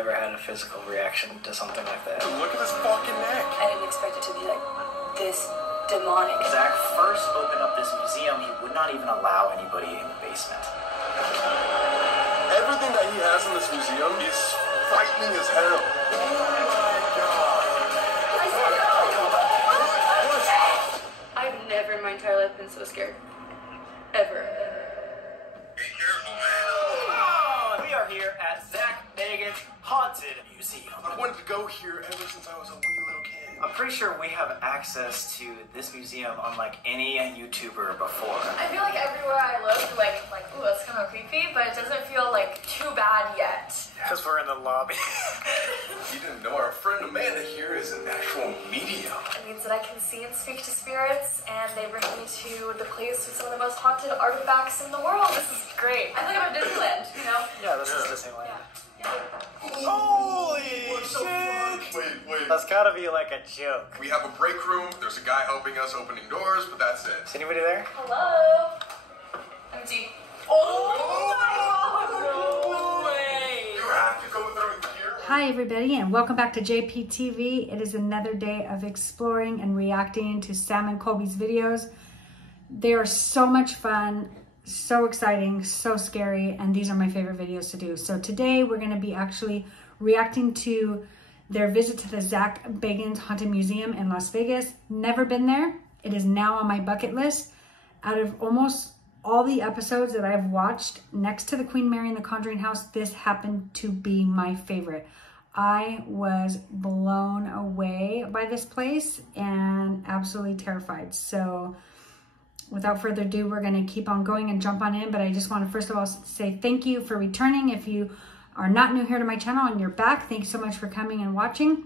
never had a physical reaction to something like that. Look at his fucking neck. I didn't expect it to be like this demonic. Zak first opened up this museum, he would not even allow anybody in the basement. Everything that he has in this museum is frightening as hell. Oh my god. I've never in my entire life been so scared. Ever. Be careful, man. Oh, we are here at Zak Bagans' Haunted Museum. I wanted to go here ever since I was a wee little kid. I'm pretty sure we have access to this museum unlike any YouTuber before. I feel like everywhere I look, like, ooh, that's kind of creepy, but it doesn't feel like too bad yet. Because we're in the lobby. You didn't know our friend Amanda here is an actual medium. It means that I can see and speak to spirits, and they bring me to the place with some of the most haunted artifacts in the world. This is great. I feel like I'm at Disneyland, you know? Yeah, this is Disneyland. Yeah. Holy shit! Wait. That's gotta be like a joke. We have a break room. There's a guy helping us opening doors, but that's it. Is anybody there? Hello? Empty. Oh my god! No way! You have to go through here. Hi everybody and welcome back to JPTV. It is another day of exploring and reacting to Sam and Colby's videos. They are so much fun, so exciting, so scary, and these are my favorite videos to do. So today we're going to be actually reacting to their visit to the Zak Bagans Haunted Museum in Las Vegas. Never been there. It is now on my bucket list. Out of almost all the episodes that I've watched next to the Queen Mary and the Conjuring House, this happened to be my favorite. I was blown away by this place and absolutely terrified. So without further ado, we're going to keep on going and jump on in. But I just want to first of all say thank you for returning. If you are not new here to my channel and you're back, thanks so much for coming and watching.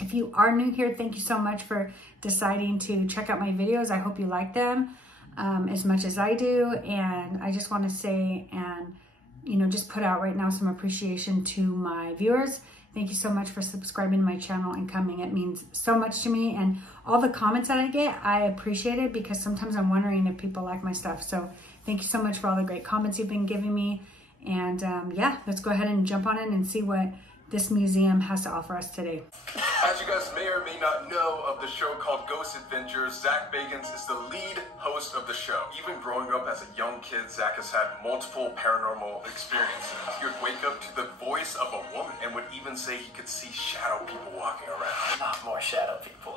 If you are new here, thank you so much for deciding to check out my videos. I hope you like them as much as I do. And I just want to say and, you know, just put out right now some appreciation to my viewers. Thank you so much for subscribing to my channel and coming. It means so much to me. And all the comments that I get, I appreciate it because sometimes I'm wondering if people like my stuff. So thank you so much for all the great comments you've been giving me. And yeah, let's go ahead and jump on in and see what this museum has to offer us today. As you guys may or may not know of the show called Ghost Adventures, Zak Bagans is the lead host of the show. Even growing up as a young kid, Zak has had multiple paranormal experiences. He would wake up to the voice of a woman and would even say he could see shadow people walking around. Not more shadow people.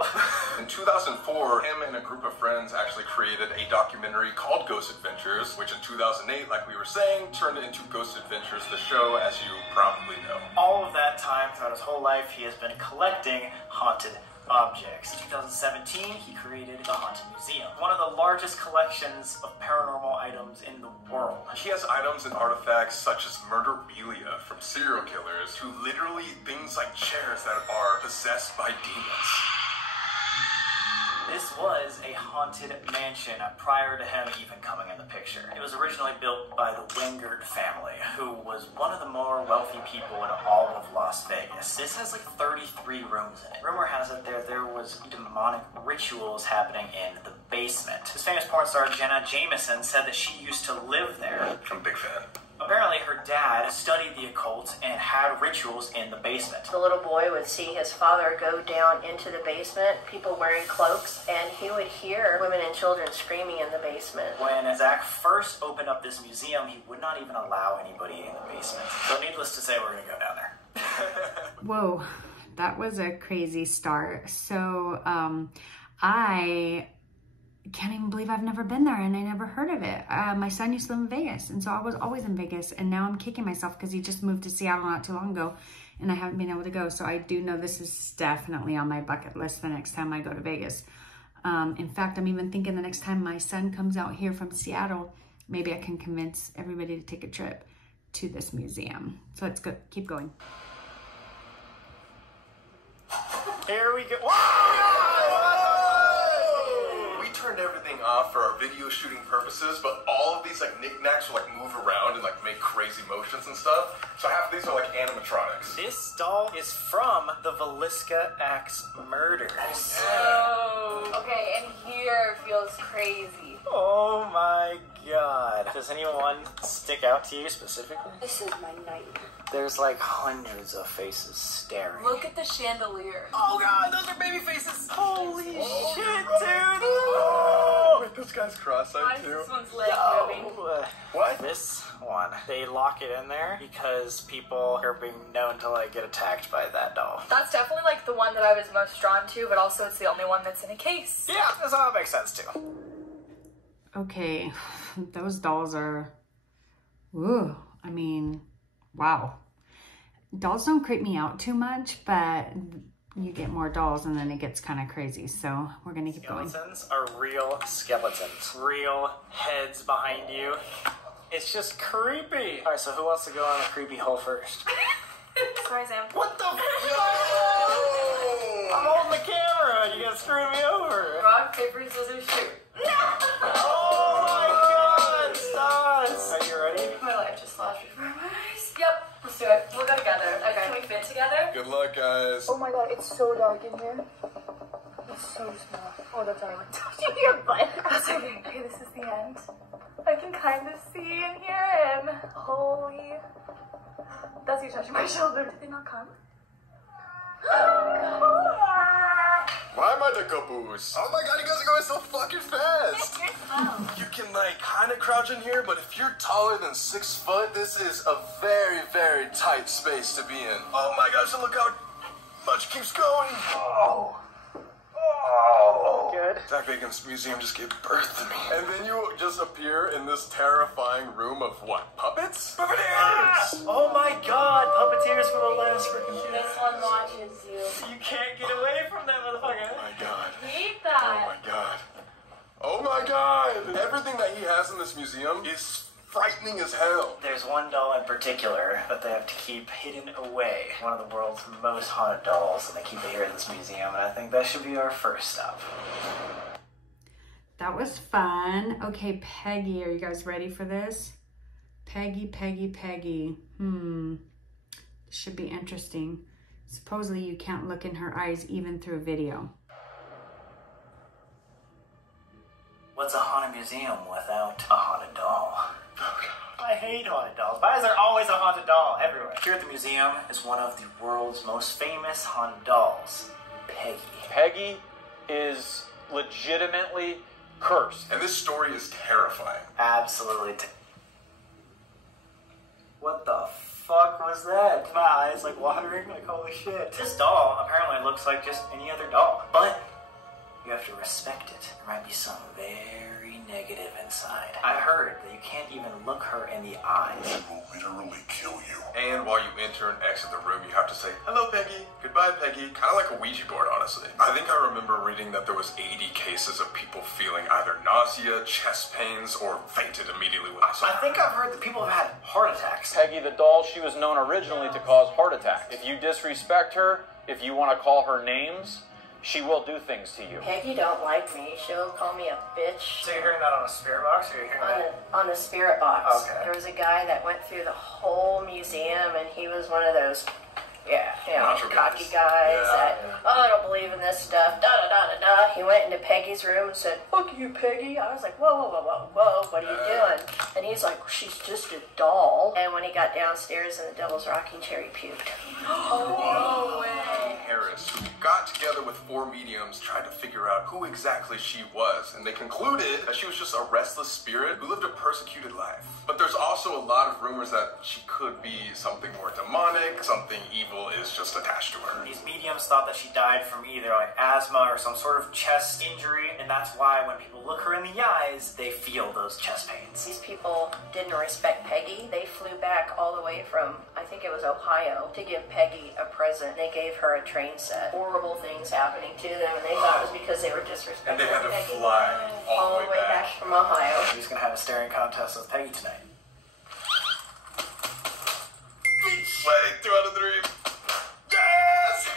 In 2004, him and a group of friends actually created a documentary called Ghost Adventures, which in 2008, like we were saying, turned into Ghost Adventures, the show, as you probably know. All of that time, throughout his whole life, he has been collecting haunted objects. In 2017, he created the Haunted Museum, one of the largest collections of paranormal items in the world. He has items and artifacts such as murderabilia from serial killers to literally things like chairs that are possessed by demons. This was a haunted mansion prior to him even coming in the picture. It was originally built by the Wingard family, who was one of the more wealthy people in all of Las Vegas. This has like 33 rooms in it. Rumor has it there was demonic rituals happening in the basement. This famous porn star Jenna Jameson said that she used to live there. I'm a big fan. Apparently her dad studied the occult and had rituals in the basement. The little boy would see his father go down into the basement, people wearing cloaks, and he would hear women and children screaming in the basement. When Zak first opened up this museum, he would not even allow anybody in the basement. So needless to say, we're gonna go down there. Whoa, that was a crazy start. So I can't even believe I've never been there and I never heard of it. My son used to live in Vegas, and so I was always in Vegas, and now I'm kicking myself because he just moved to Seattle not too long ago and I haven't been able to go. So I do know this is definitely on my bucket list the next time I go to Vegas. In fact, I'm even thinking the next time my son comes out here from Seattle, maybe I can convince everybody to take a trip to this museum. So let's go, keep going. Here we go. Whoa! We turned everything off for our video shooting purposes, but all of these like knickknacks will like move around and like make crazy motions and stuff. So half of these are like animatronics. This doll is from the Villisca Axe murders. Oh, Okay, and here feels crazy. Oh my god. Does anyone stick out to you specifically? This is my nightmare. There's like hundreds of faces staring. Look at the chandelier. Oh god, those are baby faces! Holy shit, dude! Wait, this guy's cross-eyed Why is too? this one's leg moving? What? This one, they lock it in there because people are being known to like get attacked by that doll. That's definitely like the one that I was most drawn to, but also it's the only one that's in a case. Yeah, this all makes sense too. Okay, those dolls are, ooh, I mean, wow. Dolls don't creep me out too much, but you get more dolls and then it gets kind of crazy. So we're gonna keep going. Skeletons are real skeletons. Real heads behind you. It's just creepy. All right, so who wants to go on the creepy hole first? Sorry, Sam. What the fuck? I'm holding the camera. You gotta screw me over. Rock, paper, scissors, shoot. Oh my god, stars. Are you ready? My life just flashed before my eyes. Yep, let's do it. We'll go together. Okay. Can we fit together? Good luck, guys. Oh my god, it's so dark in here. It's so small. Oh, that's darling. Don't you your butt? That's okay. Okay, this is the end. I can kind of see and hear him. Holy. That's you touching my shoulder. Did they not come? Why am I the caboose? Oh my god, you guys are going so fucking fast! You can like kind of crouch in here, but if you're taller than 6 foot, this is a very, very tight space to be in. Oh my gosh, and look how much keeps going. Oh. Good. Zak Bagans' museum just gave birth to me. And then you just appear in this terrifying room of what? Puppets? Puppeteers! Oh my god, puppeteers for the last freaking year. This one watches you. You can't get away from that motherfucker. Oh my god. Hate Oh that. my god. Oh my god! Everything that he has in this museum is frightening as hell. There's one doll in particular that they have to keep hidden away. One of the world's most haunted dolls, and they keep it here in this museum, and I think that should be our first stop. That was fun. Okay, Peggy, are you guys ready for this? Peggy, Peggy, Peggy. This should be interesting. Supposedly you can't look in her eyes even through a video. What's a haunted museum without a haunted doll? I hate haunted dolls. Why is there always a haunted doll everywhere? Here at the museum is one of the world's most famous haunted dolls, Peggy. Peggy is legitimately cursed. And this story is terrifying. Absolutely. What the fuck was that? My eyes like watering, like holy shit. This doll apparently looks like just any other doll, but you have to respect it. There might be some very negative inside. I heard that you can't even look her in the eyes. It will literally kill you. And while you enter and exit the room, you have to say, hello, Peggy. Goodbye, Peggy. Kind of like a Ouija board, honestly. I think I remember reading that there was 80 cases of people feeling either nausea, chest pains, or fainted immediately when I saw her. I think I've heard that people have had heart attacks. Peggy the doll, she was known originally to cause heart attacks. If you disrespect her, if you want to call her names, she will do things to you. Peggy don't like me. She'll call me a bitch. So you're hearing that on a spirit box, or you're hearing that? On the spirit box. Okay. There was a guy that went through the whole museum, and he was one of those, Macho cocky guys. guys that, oh, I don't believe in this stuff, da-da-da-da-da. He went into Peggy's room and said, fuck you, Peggy. I was like, whoa, whoa, whoa, whoa, whoa, what are you doing? And he's like, she's just a doll. And when he got downstairs in the Devil's Rocking Chair, he puked. No way. Harris, who got together with 4 mediums, tried to figure out who exactly she was, and they concluded that she was just a restless spirit who lived a persecuted life. But there's also a lot of rumors that she could be something more demonic, something evil is just attached to her. These mediums thought that she died from either like asthma or some sort of chest injury, and that's why when people look her in the eyes, they feel those chest pains. These people didn't respect Peggy. They flew back all the way from, I think it was Ohio, to give Peggy a present. They gave her a train set. Horrible things happening to them, and they thought it was because they were disrespecting And they had to Peggy. fly all the way back. From Ohio. She's gonna have a staring contest with Peggy tonight. Wait, 2 out of 3. Yes!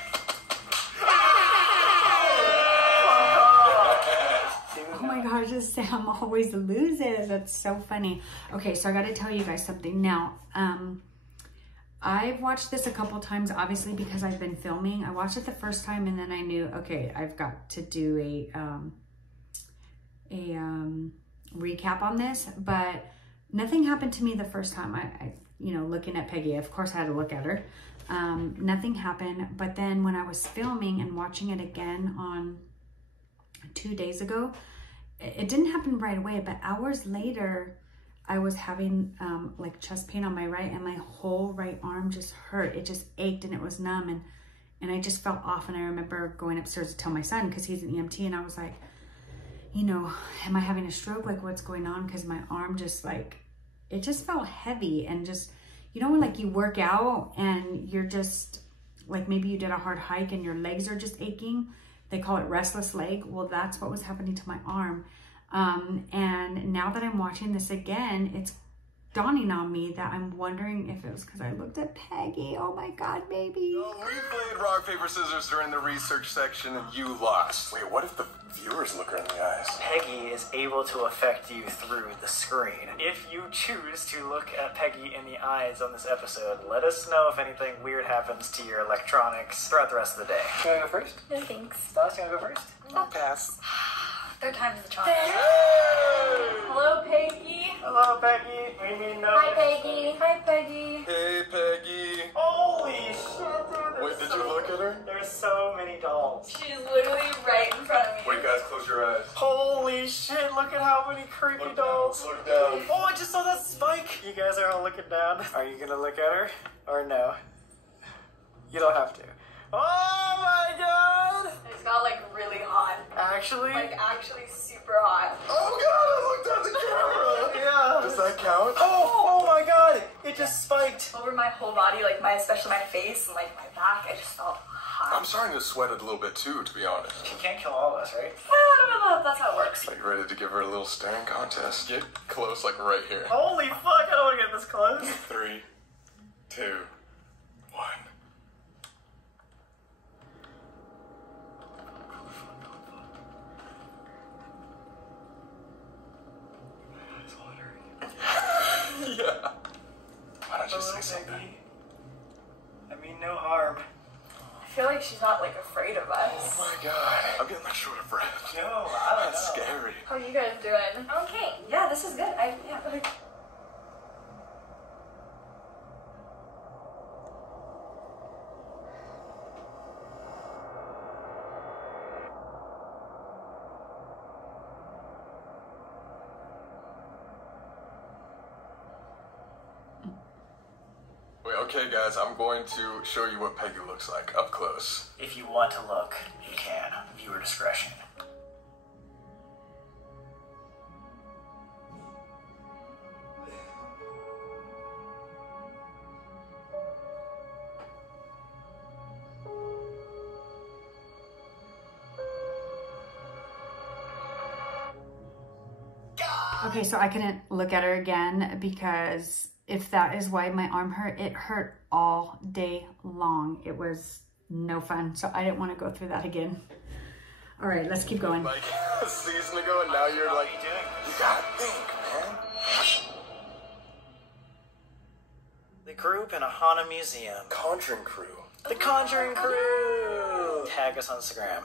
Oh my gosh, this Sam always loses. That's so funny. Okay, so I got to tell you guys something now. I've watched this a couple times, obviously, because I've been filming. I watched it the first time and then I knew, okay, I've got to do a recap on this, but nothing happened to me the first time. I you know, looking at Peggy, of course I had to look at her. Nothing happened, but then when I was filming and watching it again on 2 days ago, it didn't happen right away, but hours later, I was having like chest pain on my right, and my whole right arm just hurt. It just ached and it was numb, and I just felt off. And I remember going upstairs to tell my son, because he's an EMT, and I was like, you know, am I having a stroke? Like, what's going on? Because my arm just like, it just felt heavy, and just, you know, when like you work out and you're just like, maybe you did a hard hike and your legs are just aching. They call it restless leg. Well, that's what was happening to my arm. And now that I'm watching this again, it's dawning on me that I'm wondering if it was because I looked at Peggy. Oh my God, maybe. Well, we played rock, paper, scissors during the research section and you lost. Wait, what if the viewers look her in the eyes? Peggy is able to affect you through the screen. If you choose to look at Peggy in the eyes on this episode, let us know if anything weird happens to your electronics throughout the rest of the day. You wanna go first? No thanks. Stas, you wanna go first? I'll pass. Third time's the charm. Hello, Peggy. Hello, Peggy. We mean no. Hi, Peggy. Hi, Peggy. Hey, Peggy. Holy shit, dude. Wait, did you look at her? There's so many dolls. She's literally right in front of me. Wait, guys, close your eyes. Holy shit, look at how many creepy dolls. Look down. Oh, I just saw that spike. You guys are all looking down. Are you gonna look at her? Or no? You don't have to. Oh my God! It's got like really hot. Actually? Like actually super hot. Oh God, I looked at the camera. Yeah. Does that count? Oh my God! It just spiked. Over my whole body, like especially my face and like my back, I just felt hot. I'm starting to sweat a little bit too, to be honest. She can't kill all of us, right? Well, I don't know if that's how it works. Are you ready to give her a little staring contest? Get close, like right here. Holy fuck, I don't want to get this close. 3, 2, 1. Yeah. Why don't you say something? I mean, no harm. I feel like she's not like afraid of us. Oh my God. I'm getting like short of breath. No, I don't That's know. scary. How are you guys doing? Okay. Yeah, this is good. Wait, okay guys, I'm going to show you what Peggy looks like up close. If you want to look, you can. Viewer discretion. Okay, so I couldn't look at her again because if that is why my arm hurt, it hurt all day long. It was no fun, so I didn't want to go through that again. All right, let's keep going. Like a season ago, and now you're like, you gotta think, man. The group in a haunted museum. Conjuring crew. The Conjuring Crew! Tag us on Instagram.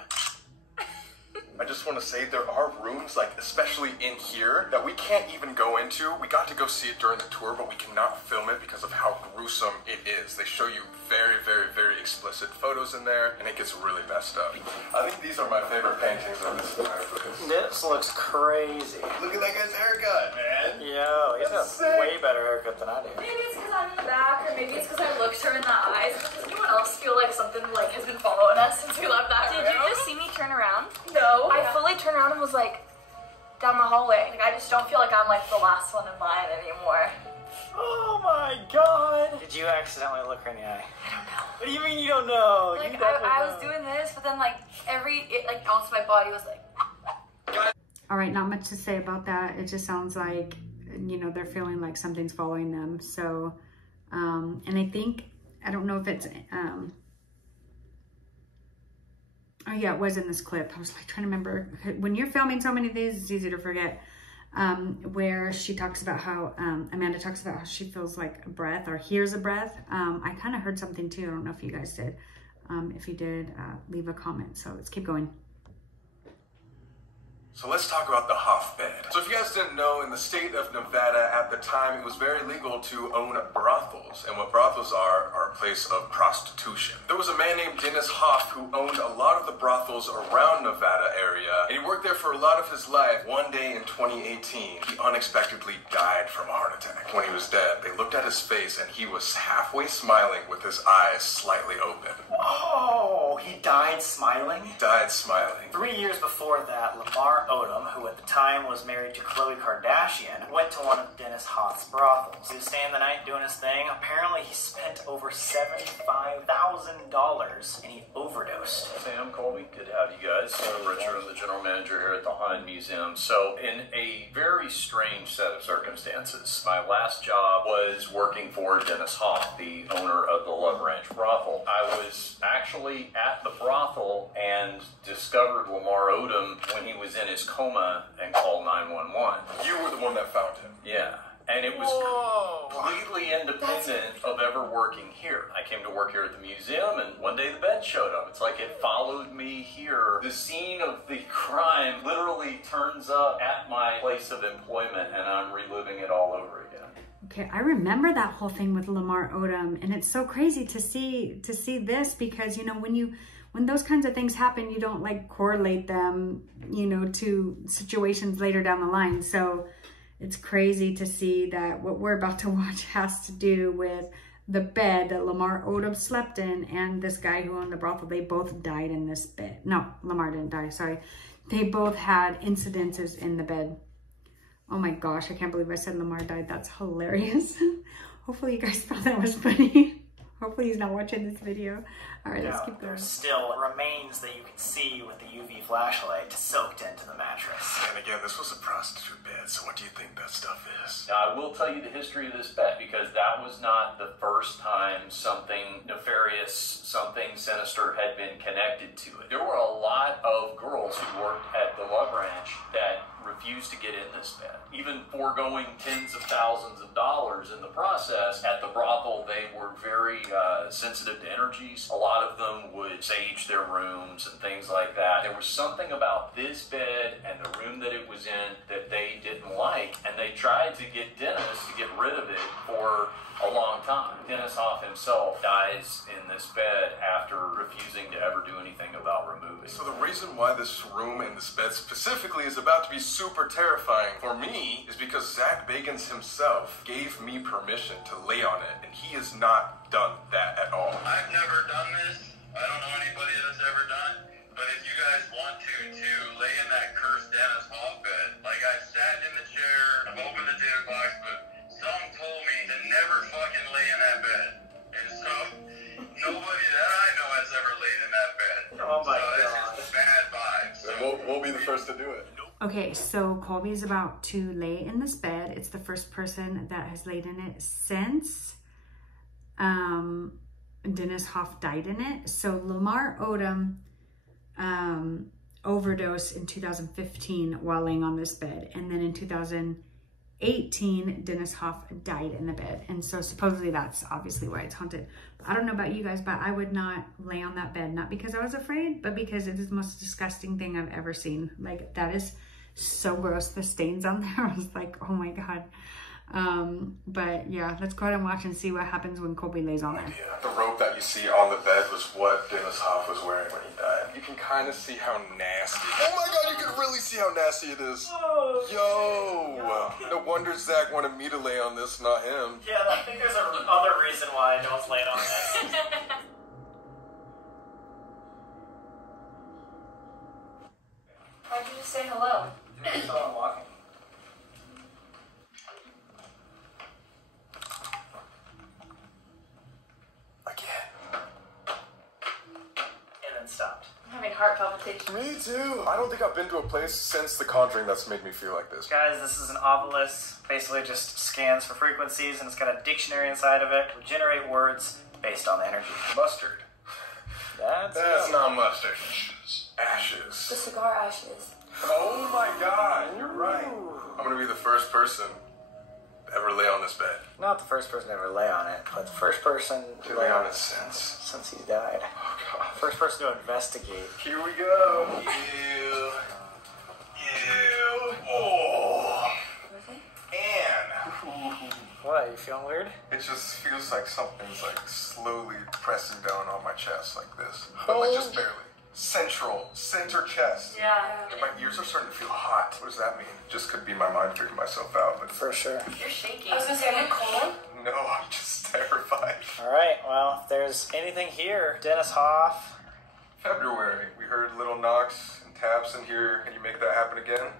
I just want to say there are rooms, like especially in here, that we can't even go into. We got to go see it during the tour, but we cannot film it because of how gruesome it is. They show you very, very, very explicit photos in there, and it gets really messed up. I think these are my favorite paintings of this entire because This looks crazy. look at that guy's haircut, man. Yo, he's got Sick. a way better haircut than I do. Maybe it's because I'm in the back, or maybe it's because I looked her in the eyes. Does anyone else feel like something like has been following us since we left that room? Did you just see me turn around? No. I fully turned around and was like down the hallway. Like, I just don't feel like I'm like the last one in line anymore. Oh my God! Did you accidentally look her in the eye? I don't know. What do you mean you don't know? Like, You definitely I was know. doing this, but then like every ounce of my body was like. All right, not much to say about that. It just sounds like, you know, they're feeling like something's following them. So, and I think, I don't know if it's, oh yeah, it was in this clip. I was like trying to remember. When you're filming so many of these, it's easy to forget. where she talks about how, Amanda talks about how she feels like a breath or hears a breath. I kind of heard something too. I don't know if you guys did. If you did, leave a comment. So let's keep going. So let's talk about the Hoff bed. So if you guys didn't know, in the state of Nevada at the time, it was very legal to own brothels. And what brothels are a place of prostitution. There was a man named Dennis Hoff who owned a lot of the brothels around Nevada area. And he worked there for a lot of his life. One day in 2018, he unexpectedly died from a heart attack. When he was dead, they looked at his face and he was halfway smiling with his eyes slightly open. Oh, he died smiling? He died smiling. 3 years before that, Lamar Odom, who at the time was married to Khloe Kardashian, went to one of Dennis Hoff's brothels. He was staying the night doing his thing. Apparently, he spent over $75,000 and he overdosed. Sam, Colby, good to have you guys. I'm Richard, I'm the general manager here at the Haunted Museum. So, in a very strange set of circumstances, my last job was working for Dennis Hoff, the owner of the Love Ranch brothel. I was actually at the brothel and discovered Lamar Odom when he was in his coma and called 911. You were the one that found him. Yeah. And it was completely independent of ever working here. I came to work here at the museum, and one day the bed showed up. It's like it followed me here. The scene of the crime literally turns up at my place of employment, and I'm reliving it all over again. Okay, I remember that whole thing with Lamar Odom, and it's so crazy to see this because, you know, when those kinds of things happen, you don't like correlate them, you know, to situations later down the line. So it's crazy to see that what we're about to watch has to do with the bed that Lamar Odom slept in and this guy who owned the brothel. They both died in this bed. No, Lamar didn't die, sorry. They both had incidences in the bed. Oh my gosh, I can't believe I said Lamar died. That's hilarious. Hopefully you guys thought that was funny. Hopefully he's not watching this video. All right, let's keep going. There's still remains that you can see with the UV flashlight soaked into the mattress. And again, this was a prostitute bed, so what do you think that stuff is? Now, I will tell you the history of this bed because that was not the first time something nefarious, something sinister had been connected to it. There were a lot of girls who worked at the Love Ranch that refused to get in this bed, even foregoing tens of thousands of dollars in the process. At the brothel, they were very sensitive to energies. A lot of them would sage their rooms and things like that. There was something about this bed and the room that it was in that they didn't like, and they tried to get Dennis to get rid of it for a long time. Dennis Hoff himself dies in this bed after refusing to ever do anything about removing it. So the reason why this room and this bed specifically is about to be super terrifying for me is because Zak Bagans himself gave me permission to lay on it, and he has not done that at all. I've never done this. I don't know anybody that's ever done it. But if you guys want to lay in that cursed Dennis Hoff bed, like I've sat in the chair, I've opened the data box, but some told me to never fucking lay in that bed. And so, nobody that I know has ever laid in that bed. Oh my God. God. This is bad vibes. So We'll be the first to do it. Okay, so Colby's about to lay in this bed. It's the first person that has laid in it since Dennis Hoff died in it. So Lamar Odom overdosed in 2015 while laying on this bed. And then in 2018, Dennis Hoff died in the bed. And so supposedly that's obviously why it's haunted. I don't know about you guys, but I would not lay on that bed. Not because I was afraid, but because it is the most disgusting thing I've ever seen. Like, that is so gross. The stains on there, I was like, oh my God. But yeah, let's go ahead and watch and see what happens when Colby lays on there. The rope that you see on the bed was what Dennis Hoff was wearing when he died. You can kind of see how nasty. Oh my God, you can really see how nasty it is. Yo! No wonder Zak wanted me to lay on this, not him. Yeah, I think there's another reason why no one's laid on this. Why'd you just say hello? I saw him walking. Stopped. I'm having heart palpitations. Me too. I don't think I've been to a place since The Conjuring that's made me feel like this. Guys, this is an obelisk. Basically just scans for frequencies, and it's got a dictionary inside of it. It will generate words based on the energy. Mustard. That's not mustard. Ashes. The cigar ashes. Oh my God, you're right. I'm gonna be the first person to ever lay on this bed. Not the first person to ever lay on it, but the first person To lay on it since he's died. Oh god. First person to investigate. Here we go. Ew. Oh. Anne. What, are you feeling weird? It just feels like something's like slowly pressing down on my chest like this. But like just barely. Center chest. Yeah. And my ears are starting to feel hot. What does that mean? Just could be my mind freaking myself out. But For sure. You're shaking. I was gonna say, am I cold? no, I'm just terrified. Alright, well, if there's anything here, Dennis Hoff. February. We heard little knocks and taps in here. Can you make that happen again?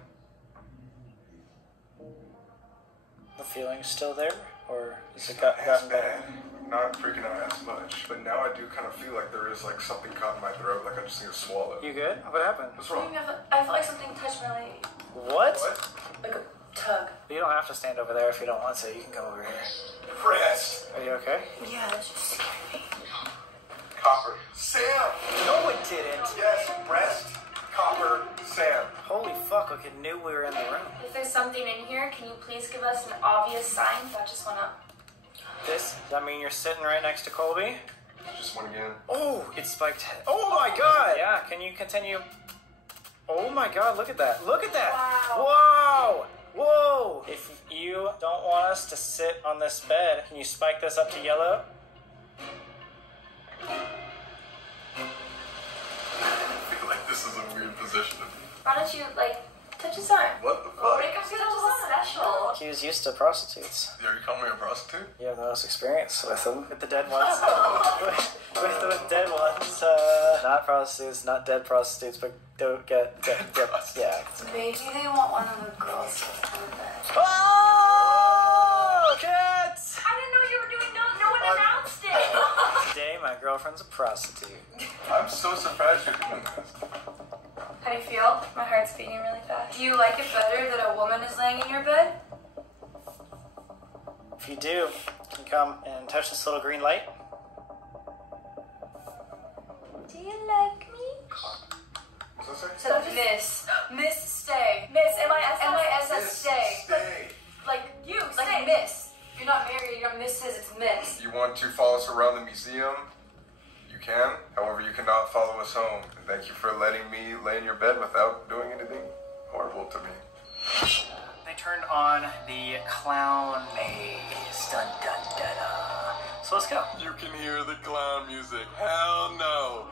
The feeling's still there? Or is it Not as gotten better? bad. Not freaking out as much. But now I do kind of feel like there is like something caught in my throat. Like I just need to swallow. You good? What happened? What's wrong? I felt like something touched my leg. What? Like a tug. You don't have to stand over there if you don't want to. You can come over here. Breast. Are you okay? Yeah, that's just scared me. Copper. Sam. No, it didn't. Yes. Breast. Copper. Sam. Holy fuck, like it knew we were in the room. If there's something in here, can you please give us an obvious sign? That just went up. Does that mean you're sitting right next to Colby? Just one again. Oh, it spiked. Oh my god! Yeah, can you continue? Oh my god, look at that. Look at that! Wow. Whoa! Whoa! If you don't want us to sit on this bed, can you spike this up to yellow? I feel like this is a weird position to be. Why don't you, like, touch his arm? What the fuck? Make him feel special. He was used to prostitutes. Are you calling me a prostitute? You have the most experience with them. With the dead ones. with dead ones. Not prostitutes, not dead prostitutes, but don't get yeah. Maybe they want one of the girls to come in bed. Oh! Kids! I didn't know you were doing no one announced it. Today, my girlfriend's a prostitute. I'm so surprised you're doing this. How do you feel? My heart's beating really fast. Do you like it better that a woman is laying in your bed? If you do, can you come and touch this little green light? Do you like me? What's that say? So Miss, stay. Miss, M-I-S-S, stay. Stay. Like you, like stay. Miss. You're not married, you're Mrs., it's Miss. You want to follow us around the museum? You can. However, you cannot follow us home. And thank you for letting me lay in your bed without doing anything horrible to me. They turned on the clown maze. Dun dun dun dun. So let's go. You can hear the clown music. Hell no.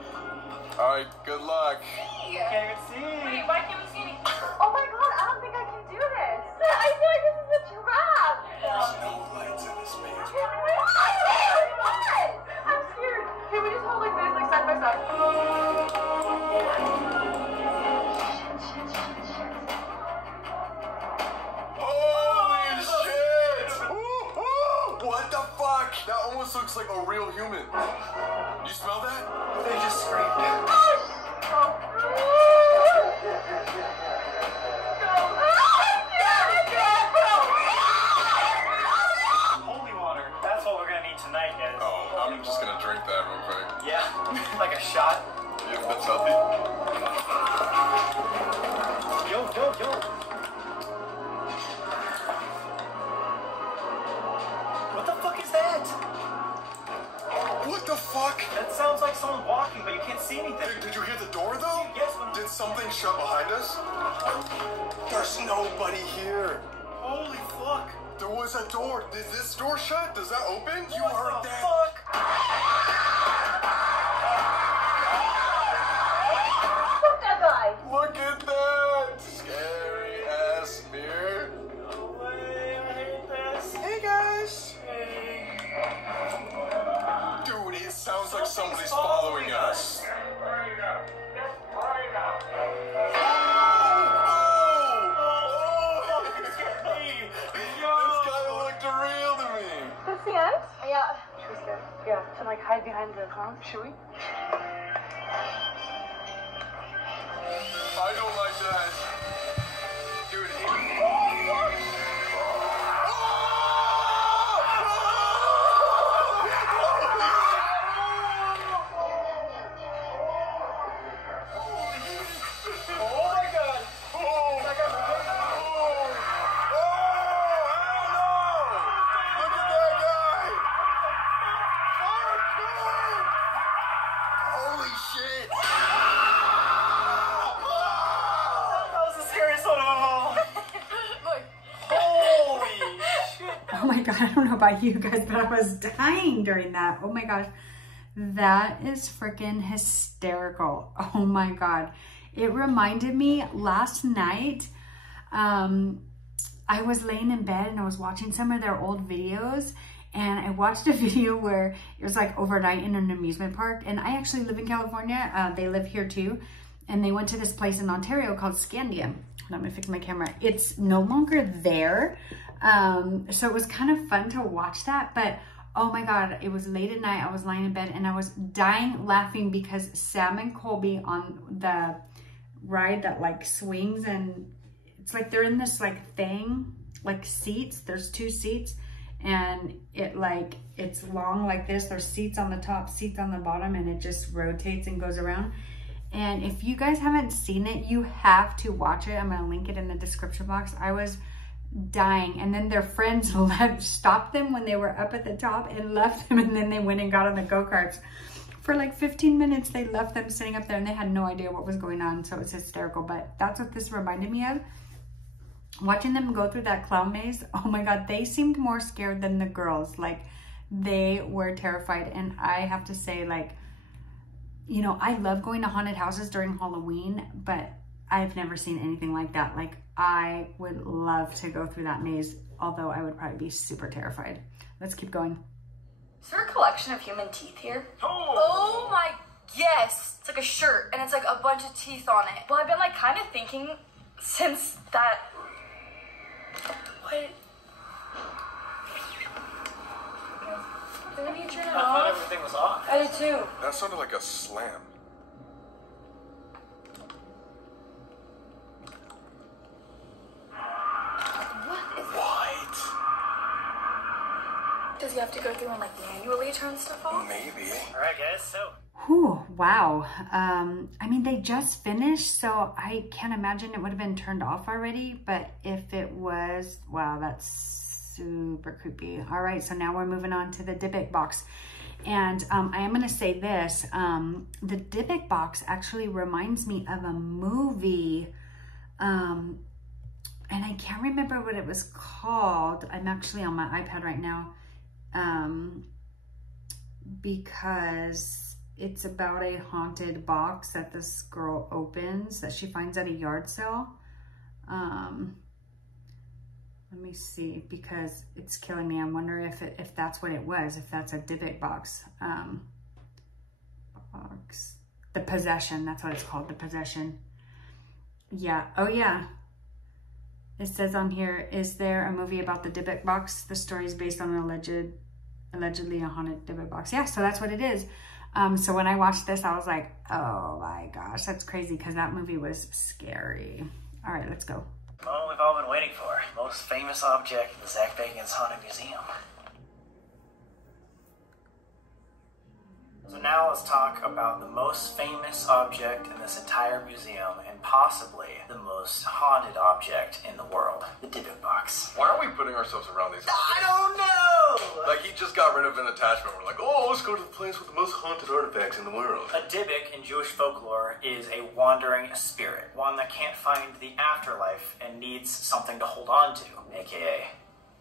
Alright, good luck. Can't even see. Wait, why can't we see anything? Oh my god, I don't think I can do this. I feel like this is a trap. There's no lights in this maze. I'm scared. Can we just hold like this, like side by side? Holy shit! Woo-hoo! What the fuck? That almost looks like a real human. You smell that? They just screamed. Holy water. That's what we're gonna need tonight, guys. Oh, I'm just gonna drink that real quick. Yeah, like a shot. Yeah, that's healthy. Yo. What the fuck is that? What the fuck? That sounds like someone walking, but you can't see anything. Did you hear the door though? Yes. Did something shut behind us? There's nobody here. Holy fuck. There was a door. Did this door shut? Does that open? You heard What the that? fuck? Fuck that guy. Look at that! Scary ass mirror. No way, I hate this. Hey guys! Dude, it sounds like somebody's following us. This guy looked real to me. That's the end? Yeah. Should we scared? Yeah, and like hide behind the clown? Should we? I don't like that. Dude, Oh my god. oh, I don't know about you guys, but I was dying during that. Oh my gosh. That is freaking hysterical. Oh my God. It reminded me last night, I was laying in bed and I was watching some of their old videos, and I watched a video where it was like overnight in an amusement park. And I actually live in California. They live here too. And they went to this place in Ontario called Scandia. Let me fix my camera. It's no longer there. So it was kind of fun to watch that, but oh my God, it was late at night. I was lying in bed and I was dying laughing because Sam and Colby on the ride that like swings, and it's like they're in this like thing, like seats. There's 2 seats, and it's long like this. There's seats on the top, seats on the bottom, and it just rotates and goes around. And if you guys haven't seen it, you have to watch it. I'm gonna link it in the description box. I was dying, and then their friends stopped them when they were up at the top and left them, and then they went and got on the go-karts. For like 15 minutes, they left them sitting up there, and they had no idea what was going on, so it was hysterical. But that's what this reminded me of. Watching them go through that clown maze, oh my God, they seemed more scared than the girls. Like, they were terrified. And I have to say, like, you know, I love going to haunted houses during Halloween, but I've never seen anything like that. Like, I would love to go through that maze, although I would probably be super terrified. Let's keep going. Is there a collection of human teeth here? Oh my, yes. It's like a shirt and it's like a bunch of teeth on it. Well, I've been like kind of thinking since that, what? Didn't you turn it I off? thought everything was off. I did too. That sounded like a slam. What? Does he have to go through and like manually turn stuff off? Maybe. All right, guys, so. Whew, wow. I mean, they just finished, so I can't imagine it would have been turned off already, but if it was, wow, that's super creepy. All right, so now we're moving on to the Dybbuk box. And I am gonna say this, the Dybbuk box actually reminds me of a movie, and I can't remember what it was called. I'm actually on my iPad right now, because it's about a haunted box that this girl opens that she finds at a yard sale. Let me see, because it's killing me. I wonder if that's what it was, if that's a Dybbuk box. Box. The Possession, that's what it's called, The Possession. Yeah, oh yeah. It says on here, is there a movie about the Dybbuk box? The story is based on an allegedly a haunted Dybbuk box. Yeah, so that's what it is. So when I watched this, I was like, oh my gosh, that's crazy, because that movie was scary. All right, let's go. Well, we've all been waiting for most famous object in the Zak Bagans Haunted Museum. So now let's talk about the most famous object in this entire museum, and possibly the most haunted object in the world, the Dybbuk box. Why are we putting ourselves around these? I don't know! Like, he just got rid of an attachment. We're like, oh, let's go to the place with the most haunted artifacts in the world. A Dybbuk in Jewish folklore is a wandering spirit, one that can't find the afterlife and needs something to hold on to, aka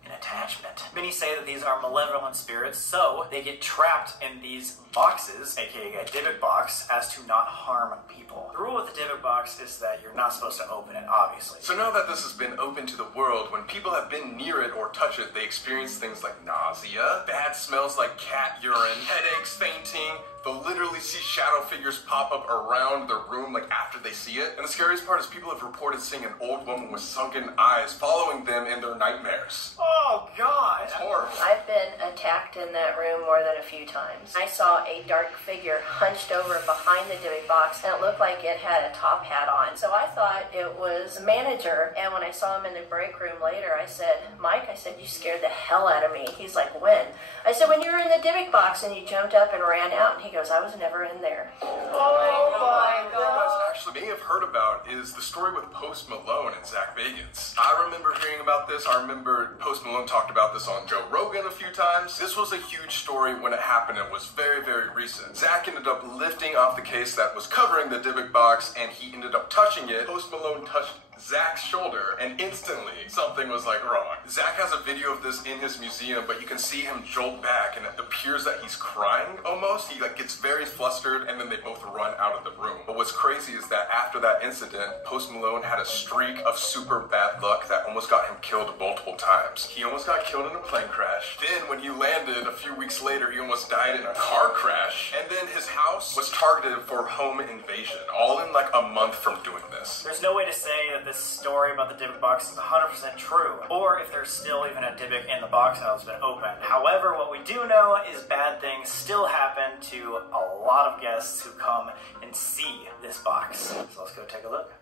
an attachment. Many say that these are malevolent spirits, so they get trapped in these boxes, aka a Dybbuk box, as to not harm people. The rule with the Dybbuk box is that you're not supposed to open it, obviously. So now that this has been open to the world, when people have been near it or touch it, they experience things like nausea, bad smells like cat urine, headaches, fainting. They'll literally see shadow figures pop up around their room like after they see it. And the scariest part is people have reported seeing an old woman with sunken eyes following them in their nightmares. Oh God! It's horrible. I've been attacked in that room more than a few times. I saw a dark figure hunched over behind the Dybbuk box, and it looked like it had a top hat on. So I thought it was the manager, and when I saw him in the break room later, I said, Mike, I said, you scared the hell out of me. He's like, when? I said, when you were in the Dybbuk box and you jumped up and ran out. And he goes, I was never in there. Oh my What you God. guys actually may have heard about is the story with Post Malone and Zak Bagans. I remember hearing about this. I remember Post Malone talked about this on Joe Rogan a few times. This was a huge story when it happened. It was very, very recent. Zak ended up lifting off the case that was covering the Dybbuk box, and he ended up touching it. Post Malone touched Zak's shoulder, and instantly something was like wrong. Zak has a video of this in his museum, but you can see him jolt back, and it appears that he's crying almost. He like gets very flustered, and then they both run out of the room. But what's crazy is that after that incident, Post Malone had a streak of super bad luck that almost got him killed multiple times. He almost got killed in a plane crash. Then when he landed a few weeks later, he almost died in a car crash. And then his house was targeted for home invasion, all in like a month from doing this. There's no way to say that this story about the Dybbuk box is 100% true, or if there's still even a Dybbuk in the box now that's been opened. However, what we do know is bad things still happen to a lot of guests who come and see this box. So let's go take a look.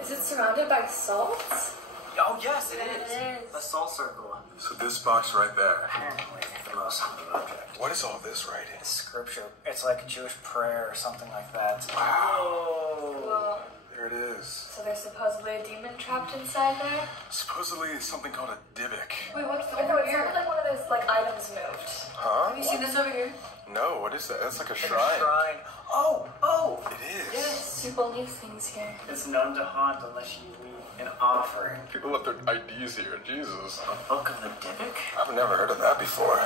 Is it surrounded by salt? Oh yes, it is. The soul circle. So this box right there. Apparently the most haunted object. What is all this writing? It's scripture. It's like a Jewish prayer or something like that. Wow. Whoa. There it is. So there's supposedly a demon trapped inside there? Supposedly it's something called a Dybbuk. Wait, what's over here? It sounded like one of those like items moved. Huh? Have you seen this over here? No, what is that? That's like a It's shrine. a shrine. Oh! It is. Yes. People leave things here. It's known to haunt unless you leave an offering. People left their IDs here. Jesus. A book of the Dybbuk? I've never heard of that before.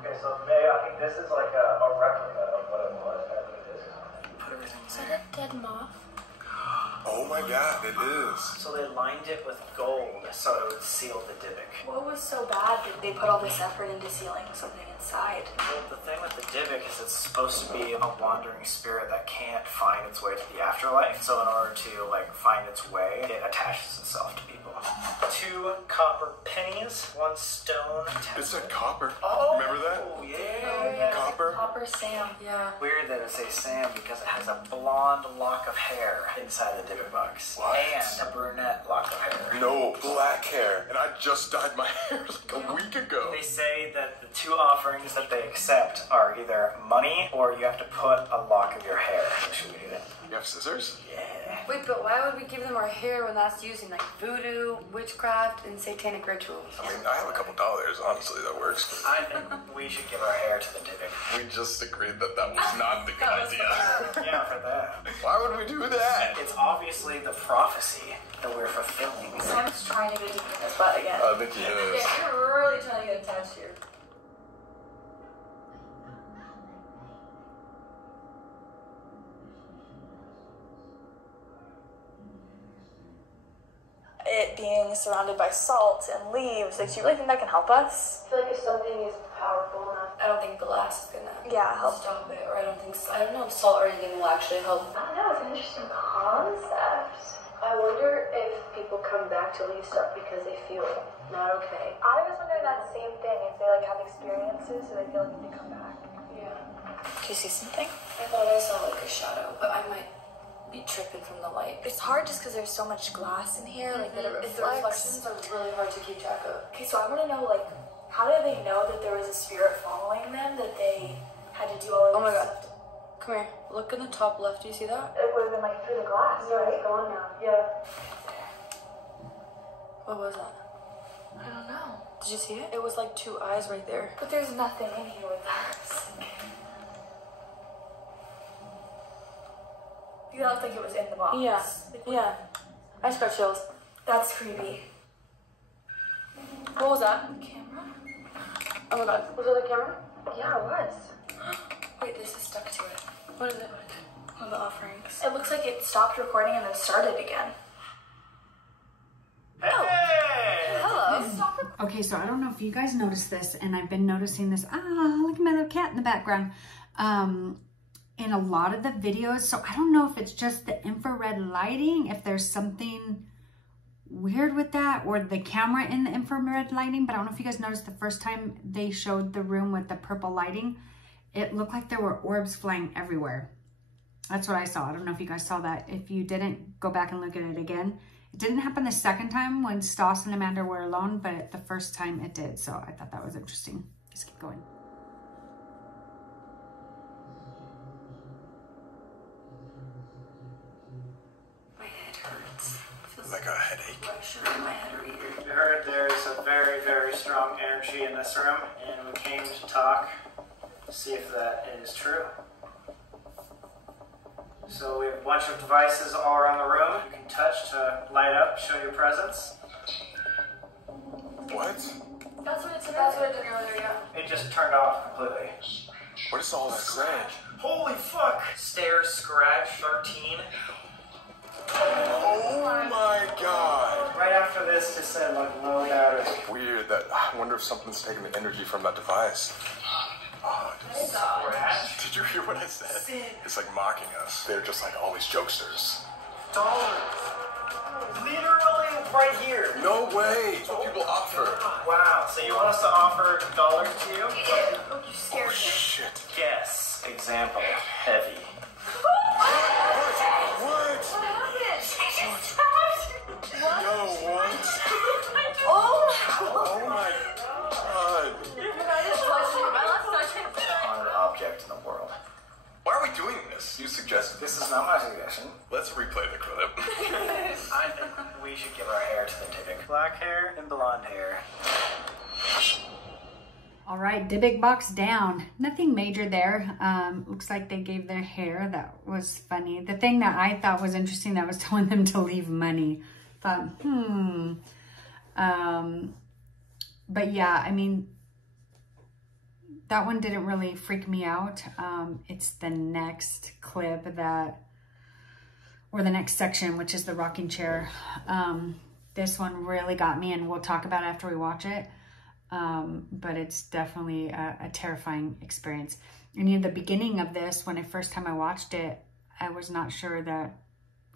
Okay, so maybe I think this is like a replica of what it was back in the disc. Put everything Is in that a dead moth? Oh my god, it is. So they lined it with gold so it would seal the Dybbuk. What was so bad that they put all this effort into sealing something inside? Well, the thing with the Dybbuk is it's supposed to be a wandering spirit that can't find its way to the afterlife. So in order to like find its way, it attaches itself to people. 2 copper pennies, 1 stone. It said copper. Oh, Remember that? Yeah. Copper? Copper Sam. Yeah. Weird that it says Sam because it has a blonde lock of hair inside the Dybbuk box. What? And a brunette lock of hair. No, black hair. And I just dyed my hair like a week ago. They say that the 2 offerings that they accept are either money or you have to put a lock of your hair. Should we do that? You have scissors? Yeah. Wait, but why would we give them our hair when that's used in like voodoo, witchcraft, and satanic rituals? I mean, I have a couple dollars, honestly, that works. I think we should give our hair to the Dybbuk. We just agreed that that was not the good idea. Yeah, for that. Why would we do that? It's obviously the prophecy that we're fulfilling. Sam's trying to get deep in his butt again. I think he is. Yeah, you're really trying to get attached here. It being surrounded by salt and leaves, like, do you really think that can help us? I feel like if something is powerful enough, I don't think glass is gonna help stop it, or I don't think so. I don't know if salt or anything will actually help. I don't know, it's an interesting concept. I wonder if people come back to leave stuff because they feel not okay. I was wondering that same thing, if they like have experiences, so they feel like they come back. Yeah. Do you see something? I thought I saw like a shadow, but I might be tripping from the light. It's hard just because there's so much glass in here, like that it reflects. The reflections are really hard to keep track of. Okay, so I want to know, like, how did they know that there was a spirit following them, that they had to do all of Oh my this god. stuff? Come here. Look in the top left. Do you see that? It would have been like through the glass, Yeah, right? it's gone now. Yeah. What was that? I don't know. Did you see it? It was like 2 eyes right there. But there's nothing in here with us. You don't think it was in the box? Yeah. Yeah. I just got chills. That's creepy. What was that? Camera? Oh my god. Was it the camera? Yeah, it was. Wait, this is stuck to it. What is it? One of the offerings. It looks like it stopped recording and then started again. Hey! Hello. Okay, so I don't know if you guys noticed this, and I've been noticing this. Look at my little cat in the background. In a lot of the videos, so I don't know if it's just the infrared lighting, if there's something weird with that, or the camera in the infrared lighting, but I don't know if you guys noticed the first time they showed the room with the purple lighting, it looked like there were orbs flying everywhere. That's what I saw. I don't know if you guys saw that. If you didn't, go back and look at it again. It didn't happen the second time when Stas and Amanda were alone, but the first time it did, so I thought that was interesting. Just keep going. Like a headache. We heard there's a very, very strong energy in this room, and we came to talk to see if that is true. So we have a bunch of devices all around the room. You can touch to light up, show your presence. What? That's what it did earlier, yeah. It just turned off completely. What does all that say? Holy fuck! Stare, scratch, 13. Oh my god! Right after this, just said like low battery. Weird. That I wonder if something's taking the energy from that device. Oh, dude. Scratch. Did you hear what I said? It's like mocking us. They're just like always jokesters. Dollars. Literally right here. No way. That's what people offer. Wow. So you want us to offer dollars to you? Oh, you scared me. Shit. Guess. Example. Heavy. What? No, what? Oh my god. Haunted object in the world. Why are we doing this? You suggested This is not my suggestion. Let's replay the clip. I think we should give our hair to the Dybbuk. Black hair and blonde hair. All right, Dybbuk box down. Nothing major there. Looks like they gave their hair. That was funny. The thing that I thought was interesting, that was telling them to leave money. Thought, but yeah, I mean, that one didn't really freak me out. It's the next clip or the next section, which is the rocking chair. This one really got me, and we'll talk about it after we watch it. But it's definitely a terrifying experience. And in the beginning of this, when first time I watched it, I was not sure that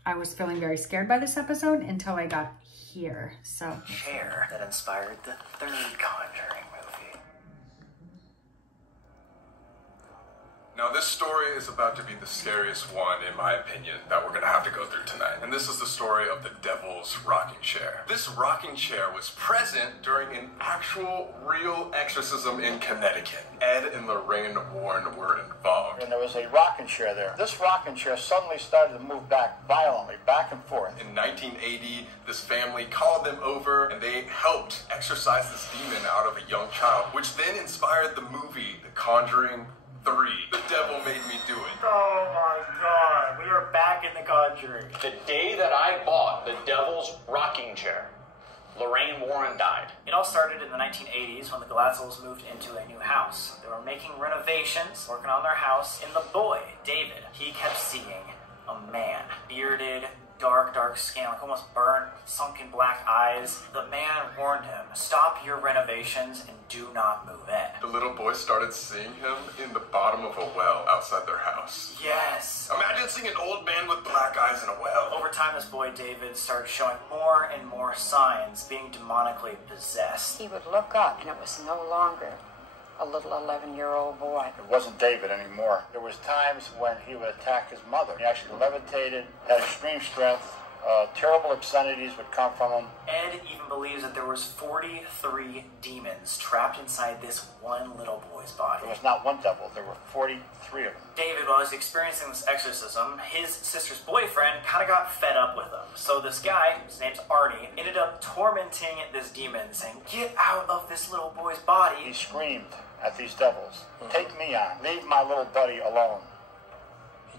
I was feeling very scared by this episode until I got here. So Chair that inspired the third Conjuring movie. Now, this story is about to be the scariest one, in my opinion, that we're going to have to go through tonight. And this is the story of the Devil's Rocking Chair. This rocking chair was present during an actual, real exorcism in Connecticut. Ed and Lorraine Warren were involved. And there was a rocking chair there. This rocking chair suddenly started to move back violently, back and forth. In 1980, this family called them over and they helped exorcise this demon out of a young child, which then inspired the movie The Conjuring 3. The devil made me do it. Oh my god, we are back in The Conjuring. The day that I bought the Devil's Rocking Chair, Lorraine Warren died. It all started in the 1980s when the Glatzels moved into a new house. They were making renovations, working on their house, and the boy, David, he kept seeing a man. Bearded, dark skin, like almost burnt, sunken black eyes. The man warned him, stop your renovations and do not move in. The little boy started seeing him in the bottom of a well outside their house. Yes. Imagine seeing an old man with black eyes in a well. Over time, this boy, David, started showing more and more signs, being demonically possessed. He would look up, and it was no longer a little 11-year-old boy. It wasn't David anymore. There was times when he would attack his mother. He actually levitated, had extreme strength. Terrible obscenities would come from him. Ed even believes that there was 43 demons trapped inside this one little boy's body. There was not one devil, there were 43 of them. David, while he was experiencing this exorcism, his sister's boyfriend kind of got fed up with him. So this guy, his name's Arnie, ended up tormenting this demon, saying, get out of this little boy's body. He screamed at these devils, take me on, leave my little buddy alone.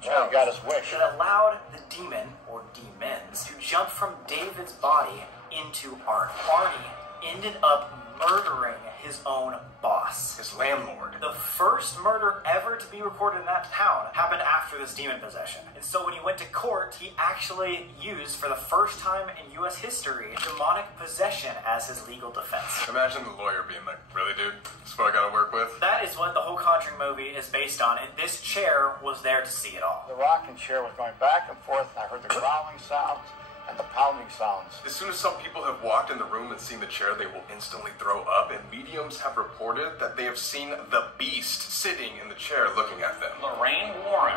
He got his wish. It allowed the demon, or demons, to jump from David's body into Arnie. Arnie ended up murdering his own boss, his landlord. The first murder ever to be recorded in that town happened after this demon possession. And so when he went to court, he actually used, for the first time in U.S. history, demonic possession as his legal defense. Imagine the lawyer being like, really, dude? This is what I gotta work with? That is what the whole Conjuring movie is based on, and this chair was there to see it all. The rocking chair was going back and forth, and I heard the growling sounds and the pounding sounds. As soon as some people have walked in the room and seen the chair, they will instantly throw up, and mediums have reported that they have seen the beast sitting in the chair looking at them. Lorraine Warren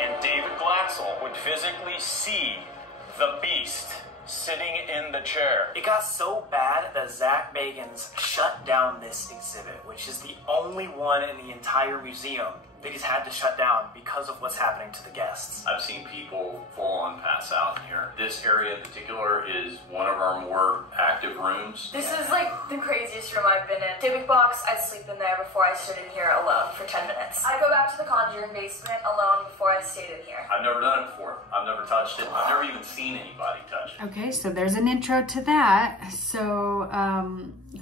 and David Glatzel would physically see the beast sitting in the chair. It got so bad that Zak Bagans shut down this exhibit, which is the only one in the entire museum Beuty's had to shut down because of what's happening to the guests. I've seen people full on pass out in here. This area in particular is one of our more active rooms. This is like the craziest room I've been in. The big box, I'd sleep in there before I stood in here alone for 10 minutes. I'd go back to the Conjuring basement alone before I stayed in here. I've never done it before. I've never touched it. I've never even seen anybody touch it. Okay, so there's an intro to that. So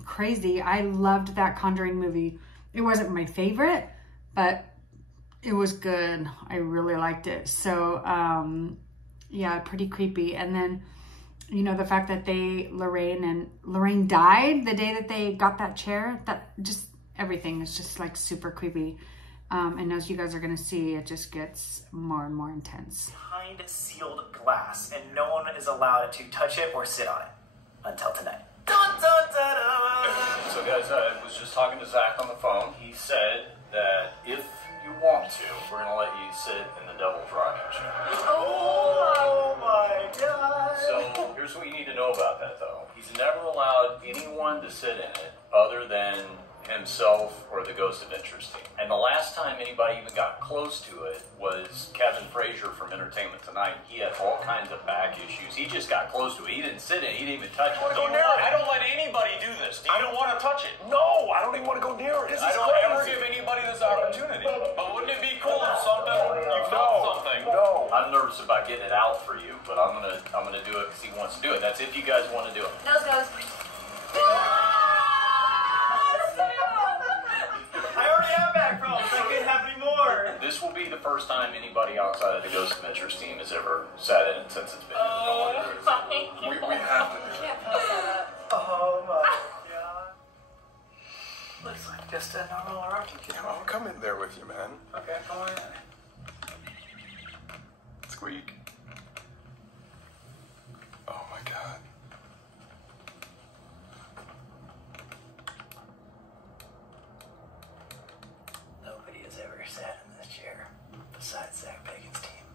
crazy. I loved that Conjuring movie. It wasn't my favorite, but it was good. I really liked it. So yeah, pretty creepy. And then, you know, the fact that Lorraine died the day that they got that chair, that just everything is just like super creepy. And as you guys are gonna see, it just gets more and more intense. Behind sealed glass, and no one is allowed to touch it or sit on it until tonight. Dun, dun, dun, dun. So guys, I was just talking to Zach on the phone. He said that if you want to, we're gonna let you sit in the devil's rocking chair. Oh my god. So here's what you need to know about that though. He's never allowed anyone to sit in it other than himself or the Ghost Adventures team. And the last time anybody even got close to it was Kevin Frazier from Entertainment Tonight. He had all kinds of back issues. He just got close to it. He didn't sit in it. He didn't even touch it. I don't let anybody do this. Do you want to touch it? No, I don't even want to go near it. I don't ever give anybody this opportunity. But wouldn't it be cool if you felt something? No. I'm nervous about getting it out for you, but I'm gonna do it because he wants to do it. That's if you guys want to do it. Nose goes. I already have back problems. I can't have any more. This will be the first time anybody outside of the Ghost Adventures team has ever sat in it since it's been We have to do it. Oh my god. Looks like just a normal rocking chair. Yeah, I'll come in there with you, man. Okay, come on in. Squeak. Oh my god. Nobody has ever sat in this chair besides Zak Bagans' team.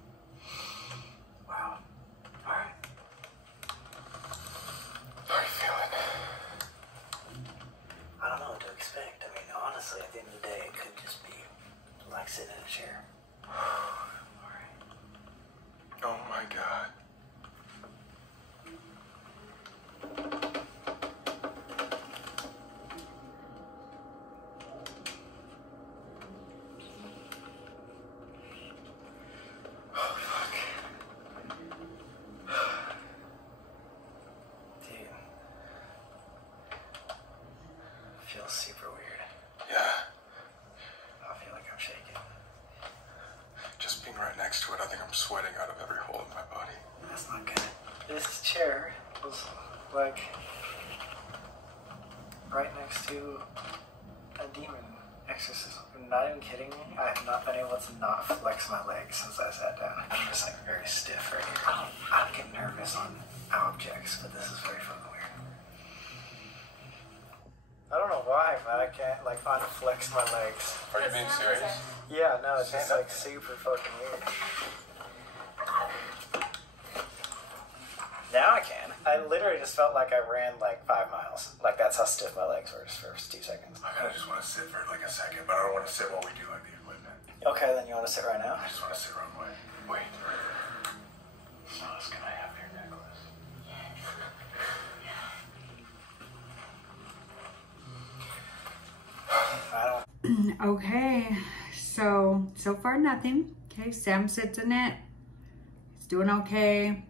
Wow. Alright. How are you feeling? I don't know what to expect. I mean, honestly, at the end of the day, it could just be like sitting in a chair. Alright. Oh my god. Oh, fuck. Dude. Feels super weird. Yeah. I feel like I'm shaking. Just being right next to it, I think I'm sweating out of every hole in my body. That's not good. This chair was like right next to a demon exorcism. I'm not even kidding me. I have not been able to not flex my legs since I sat down. I'm just like very stiff right here. I get nervous on objects, but this is very fucking weird. I don't know why, but I can't like unflex my legs. Are you being serious? Yeah, no, it's just like super fucking weird. Now I can. I literally just felt like I ran like 5 miles. Like that's how stiff my legs were just for 2 seconds. I kind of just want to sit for like a second, but I don't want to sit while we do like the equipment. Okay, then you want to sit right now? I just want to sit right away. Wait. So can I have your necklace? I don't. Okay, so far nothing. Okay, Sam sits in it. He's doing okay.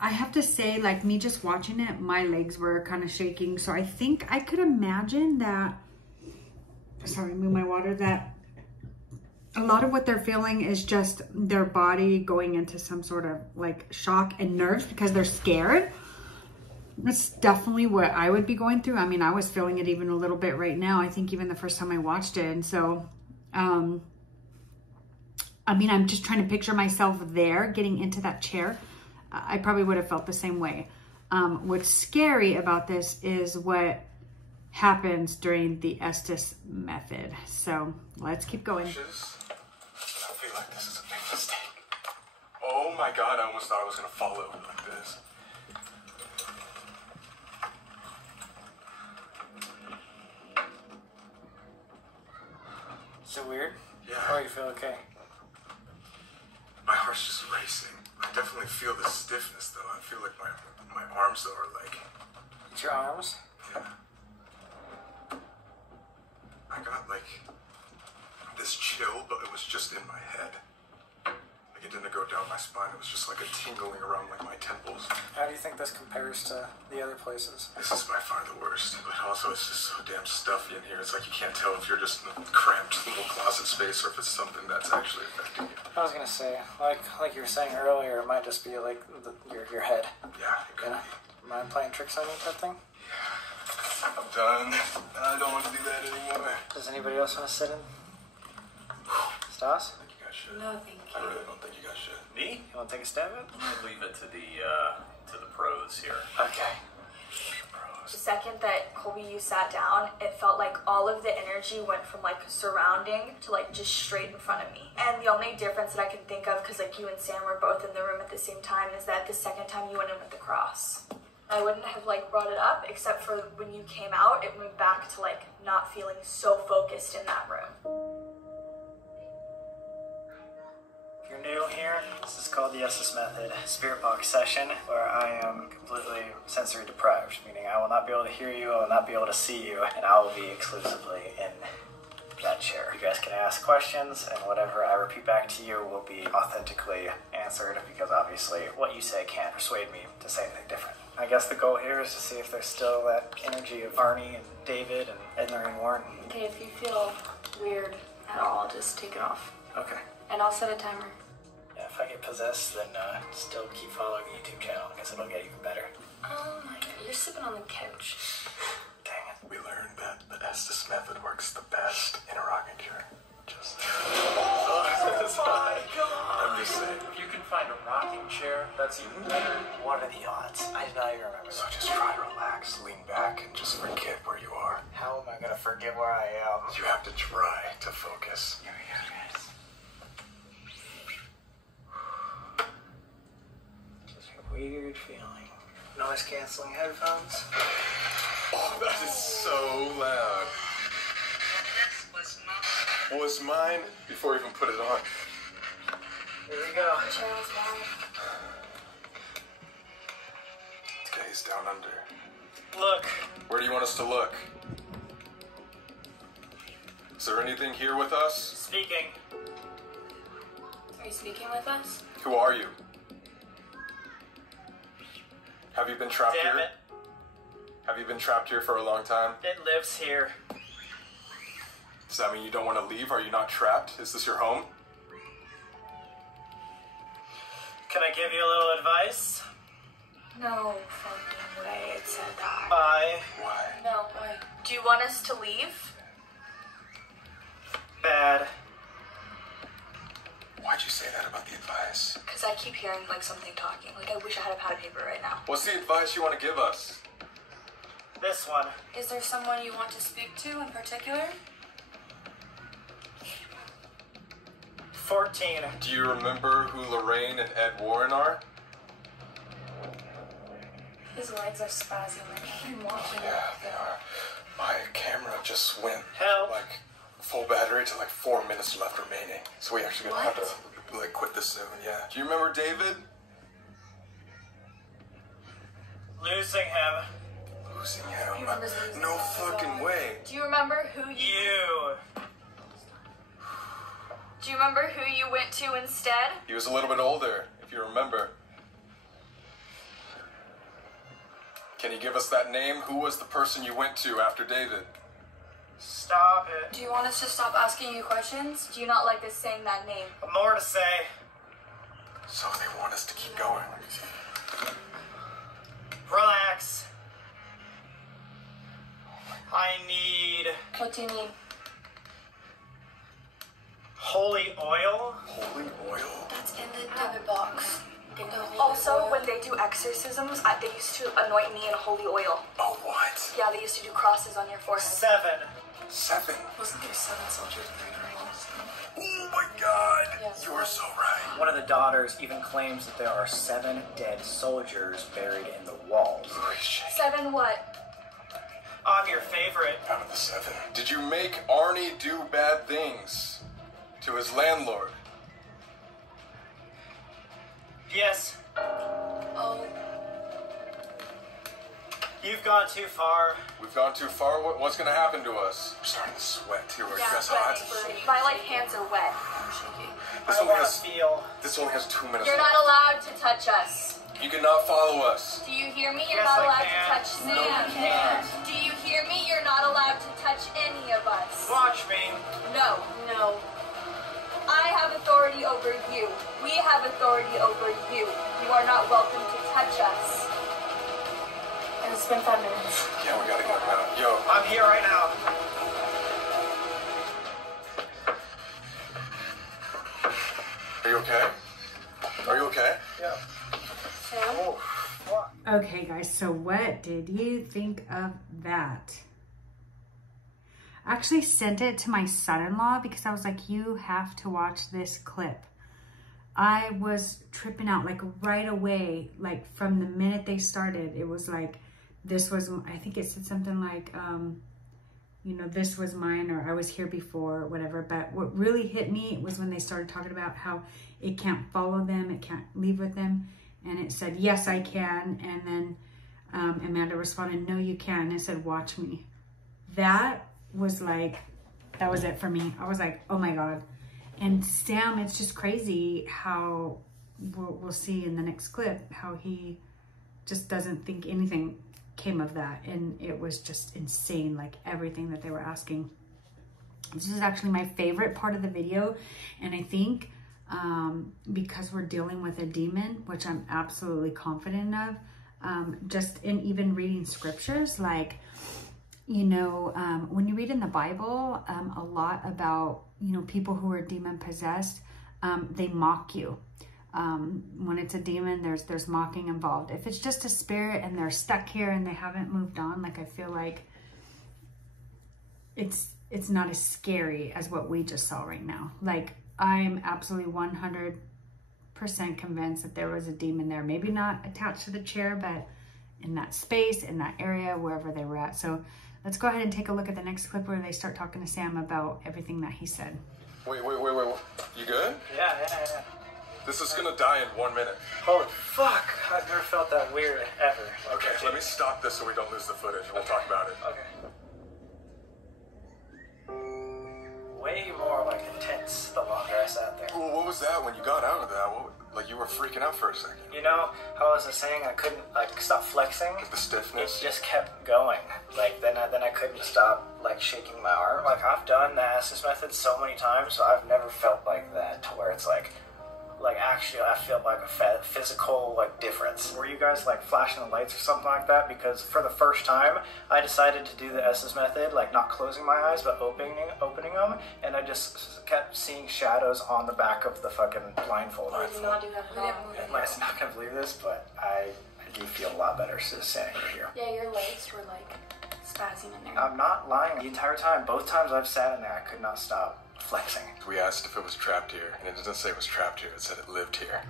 I have to say, like me just watching it, my legs were kind of shaking. So I think I could imagine that, sorry, move my water, that a lot of what they're feeling is just their body going into some sort of like shock and nerves because they're scared. That's definitely what I would be going through. I mean, I was feeling it even a little bit right now. I think even the first time I watched it. And so, I mean, I'm just trying to picture myself there getting into that chair. I probably would have felt the same way. What's scary about this is what happens during the Estes method. So let's keep going. I feel like this is a big mistake. Oh my god, I almost thought I was going to fall over like this. Is it weird? Yeah. Or you feel okay? My heart's just racing. I definitely feel the stiffness, though. I feel like my arms, though, are like... It's your arms? Yeah. I got, like, this chill, but it was just in my head. Like, it didn't go down my spine. It was just like a tingling around, like, my temples. How do you think this compares to the other places? This is by far the worst, but also it's just so damn stuffy in here. It's like you can't tell if you're just in a cramped little closet space or if it's something that's actually affecting you. I was gonna say, like you were saying earlier, it might just be like your head. Yeah, it could be. Mind playing tricks on you type thing? I'm done. I don't want to do that anymore. Does anybody else want to sit in? Stas? I think you got shit. No, thank you. I really don't think you got shit. Me? You want to take a stab at it? I'm gonna leave it to the pros here. Okay. The second that Colby, you sat down, it felt like all of the energy went from like surrounding to like just straight in front of me. And the only difference that I can think of, because like you and Sam were both in the room at the same time, is that the second time you went in with the cross. I wouldn't have like brought it up except for when you came out, it went back to like not feeling so focused in that room. If you're new here, this is called the SS Method Spirit Box session, where I am completely sensory deprived, meaning I will not be able to hear you, I will not be able to see you, and I will be exclusively in that chair. You guys can ask questions, and whatever I repeat back to you will be authentically answered, because obviously what you say can't persuade me to say anything different. I guess the goal here is to see if there's still that energy of Arnie and David and Edna and Warren. Okay, if you feel weird at all, just take it off. Okay. And I'll set a timer. Yeah, if I get possessed, then still keep following the YouTube channel. I guess it'll get even better. Oh my god, you're sipping on the couch. Dang it. We learned that the Estes method works the best in a rocking chair. Just... Oh my god! I'm just saying. If you can find a rocking chair, that's even better. What are the odds? I did not even remember. So just try to relax, lean back, and just forget where you are. How am I gonna forget where I am? You have to try to focus. Here we go, guys. Just a weird feeling. Noise canceling headphones. Oh, that is so loud. Was mine before I even put it on. Here we go. Chair was mine. Okay, he's down under. Look. Where do you want us to look? Is there anything here with us? Speaking. Are you speaking with us? Who are you? Have you been trapped Damn here? it. Have you been trapped here for a long time? It lives here. Does that mean you don't want to leave? Are you not trapped? Is this your home? Can I give you a little advice? No fucking way it said that. Bye. Why? No way. Do you want us to leave? Bad. Why'd you say that about the advice? Because I keep hearing like something talking. Like I wish I had a pad of paper right now. What's the advice you want to give us? This one. Is there someone you want to speak to in particular? 14. Do you remember who Lorraine and Ed Warren are? His legs are spazzing right now. I'm watching Yeah, they are. My camera just went Help. like full battery to like 4 minutes left remaining. So we actually gonna have to like quit this soon, yeah. Do you remember David? Losing him. Losing him? He remembers losing No him. fucking way. Do you remember who You. Do you remember who you went to instead? He was a little bit older, if you remember. Can you give us that name? Who was the person you went to after David? Stop it. Do you want us to stop asking you questions? Do you not like us saying that name? More to say. So they want us to keep going. Relax. I need What do you mean? holy oil. Holy oil? That's in the debit box. Also, when they do exorcisms, they used to anoint me in holy oil. Oh, what? Yeah, they used to do crosses on your forehead. 7. 7? Wasn't there 7 soldiers in the walls? Oh my god! Yes. You are so right. One of the daughters even claims that there are 7 dead soldiers buried in the walls. Holy shit. 7 what? I'm your favorite. Out of the 7. Did you make Arnie do bad things? To his landlord. Yes. Oh. You've gone too far. We've gone too far? What's gonna happen to us? I'm starting to sweat too. Are you guys hot? My like hands are wet. I'm shaking. This only has 2 minutes You're left. not allowed to touch us. You cannot follow us. Do you hear me? You're Yes, not I allowed to can. touch Sam. No, you can't. Do you hear me? You're not allowed to touch any of us. Watch me. No. No. I have authority over you. We have authority over you. You are not welcome to touch us. And it's been 5 minutes. Yeah, we gotta get him out. Yo, I'm here right now. are you okay? Are you okay? Yeah. Sam? Okay, guys, so what did you think of that? I actually sent it to my son-in-law because I was like, you have to watch this clip. I was tripping out like right away, like from the minute they started. It was like, this was, I think it said something like, you know, this was mine, or I was here before, or whatever. But what really hit me was when they started talking about how it can't follow them, it can't leave with them. And it said, yes, I can. And then Amanda responded, no, you can. And it said, watch me. That was like, that was it for me. I was like, oh my God. And Sam, it's just crazy how we'll see in the next clip how he just doesn't think anything came of that. And it was just insane, like everything that they were asking. This is actually my favorite part of the video. And I think because we're dealing with a demon, which I'm absolutely confident of, just in even reading scriptures, like, you know, when you read in the Bible, a lot about, you know, people who are demon possessed, they mock you. When it's a demon, there's mocking involved. If it's just a spirit and they're stuck here and they haven't moved on, like I feel like it's not as scary as what we just saw right now. Like I'm absolutely 100% convinced that there was a demon there. Maybe not attached to the chair, but in that space, in that area, wherever they were at. So let's go ahead and take a look at the next clip where they start talking to Sam about everything that he said. Wait. You good? Yeah. This is gonna die in 1 minute. Holy fuck. I've never felt that weird ever. Okay, let me stop this so we don't lose the footage. We'll talk about it. Okay. Way more like intense the longer I sat there. Well, what was that when you got out of that? Like you were freaking out for a second. You know how I was saying I couldn't like stop flexing? The stiffness? It just kept going. Like then I couldn't stop like shaking my arm. Like I've done the Estes method so many times, so I've never felt like that to where it's like actually I feel like a physical like difference. Were you guys like flashing the lights or something like that? Because for the first time I decided to do the Estes method, like not closing my eyes but opening them, and I just kept seeing shadows on the back of the fucking blindfold. I did not do that at all. I'm not gonna believe this, but I do feel a lot better just standing here. Yeah, your legs were like spazzing in there. I'm not lying. The entire time, both times I've sat in there, I could not stop flexing. We asked if it was trapped here, and it didn't say it was trapped here. It said it lived here.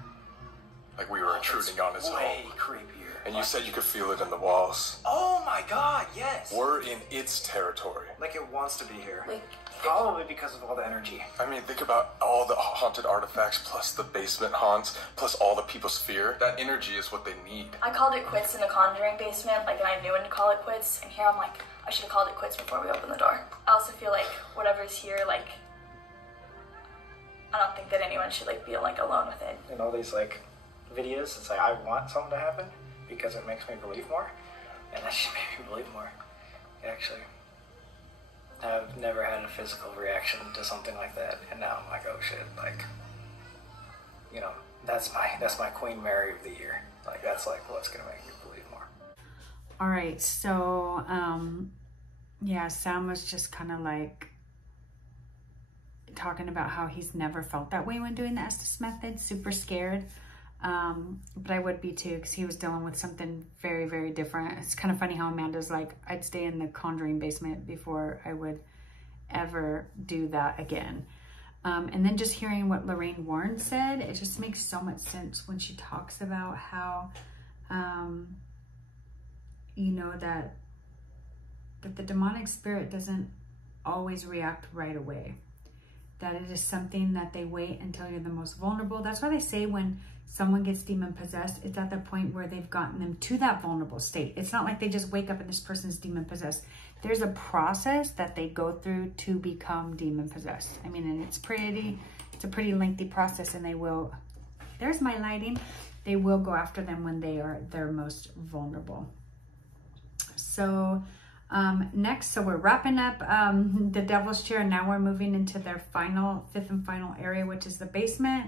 Like we were intruding on its way home. Creepier. And you said you could feel it in the walls. Oh my God, yes. We're in its territory. Like it wants to be here. Like, probably because of all the energy. I mean, think about all the haunted artifacts, plus the basement haunts, plus all the people's fear. That energy is what they need. I called it quits in the Conjuring basement, like, and I knew when to call it quits, and here I'm like, I should have called it quits before we opened the door. I also feel like whatever's here, like, I don't think that anyone should, like, be, like, alone with it. In all these, like, videos, it's like, I want something to happen because it makes me believe more, and that should make me believe more. Actually, I've never had a physical reaction to something like that, and now I'm like, oh shit, like, you know, that's my Queen Mary of the year. Like, that's like what's gonna make me believe more. All right, so yeah, Sam was just kind of like talking about how he's never felt that way when doing the Estes method, super scared. But I would be too, because he was dealing with something very, very different. It's kind of funny how Amanda's like, I'd stay in the Conjuring basement before I would ever do that again. And then just hearing what Lorraine Warren said, it just makes so much sense when she talks about how, you know, that the demonic spirit doesn't always react right away. that it is something that they wait until you're the most vulnerable. That's why they say when someone gets demon possessed, it's at the point where they've gotten them to that vulnerable state. It's not like they just wake up and this person's demon possessed. There's a process that they go through to become demon possessed. I mean, and it's a pretty lengthy process, and they will, there's my lighting, they will go after them when they are their most vulnerable. So next, so we're wrapping up the Devil's Chair, and now we're moving into their fifth and final area, which is the basement.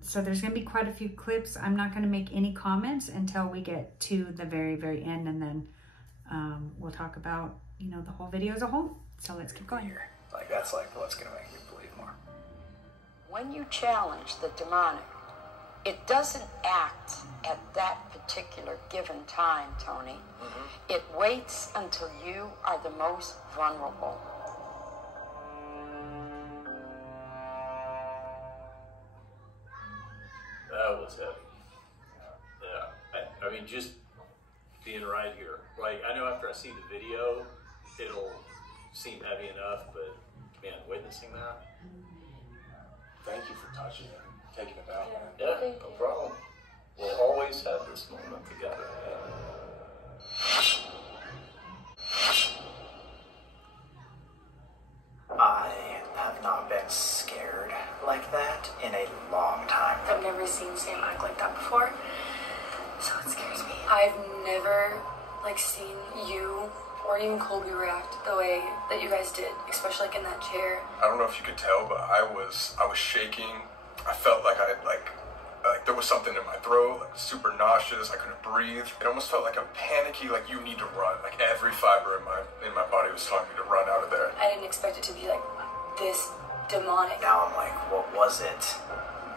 So there's going to be quite a few clips. I'm not going to make any comments until we get to the very, very end, and then we'll talk about, you know, the whole video as a whole. So let's keep going. Like, that's like what's going to make you believe more. When you challenge the demonic, it doesn't act at that particular given time, Tony. It waits until you are the most vulnerable. That was heavy. Yeah, I mean, just being right here. Like, I know after I see the video, it'll seem heavy enough, but man, witnessing that. Thank you for touching it, taking it out, man. Yeah, no problem. We'll always have this moment together. I have not been scared like that in a long time. I've never seen Sam act like that before, so it scares me. I've never seen you or even Colby react the way that you guys did, especially in that chair. I don't know if you could tell, but I was shaking. I felt like there was something in my throat, like super nauseous. I couldn't breathe. It almost felt like I'm panicky, like you need to run. Like every fiber in my body was telling me to run out of there. I didn't expect it to be like this demonic. Now I'm like, what was it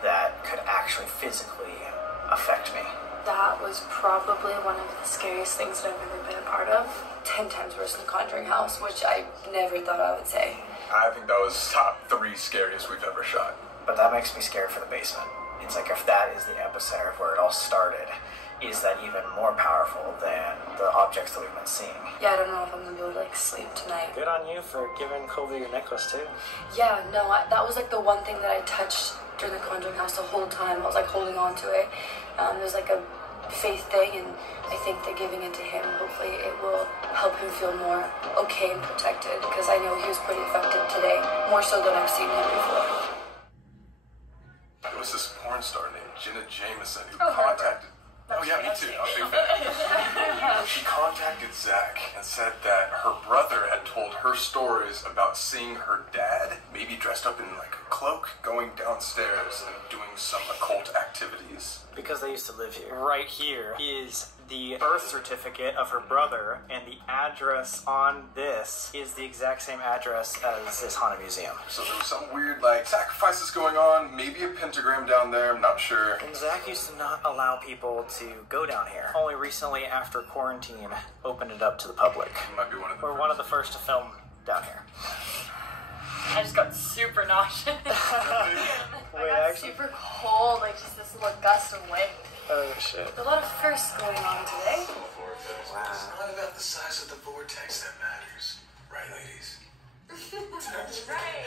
that could actually physically affect me? That was probably one of the scariest things that I've ever been a part of. 10 times worse than the Conjuring House, which I never thought I would say. I think that was top 3 scariest we've ever shot. But that makes me scared for the basement. It's like, if that is the epicenter of where it all started, is that even more powerful than the objects that we've been seeing? Yeah, I don't know if I'm gonna be able to sleep tonight. Good on you for giving Colby your necklace too. Yeah, no, that was the one thing that I touched during the Conjuring House the whole time. I was holding on to it. It was a faith thing, and I think that giving it to him, hopefully it will help him feel more okay and protected, because I know he was pretty affected today, more so than I've seen him before. There was this porn star named Jenna Jameson who contacted... Oh yeah, me too. I'm a big fan. She contacted Zak and said that her brother had told her stories about seeing her dad, maybe dressed up in a cloak, going downstairs and doing some occult activities. Because they used to live here. Right here is the birth certificate of her brother, and the address on this is the exact same address as this haunted museum. So there was some weird, sacrifices going on, maybe a pentagram down there, I'm not sure. And Zak used to not allow people to go down here. Only recently, after quarantine, opened it up to the public. You might be one of the We're first. one of the first to film down here. I just got super nauseous. I got super cold, just this little gust of wind. Oh shit. A lot of firsts going on today. Wow. It's not about the size of the vortex that matters. Right, ladies? That's right.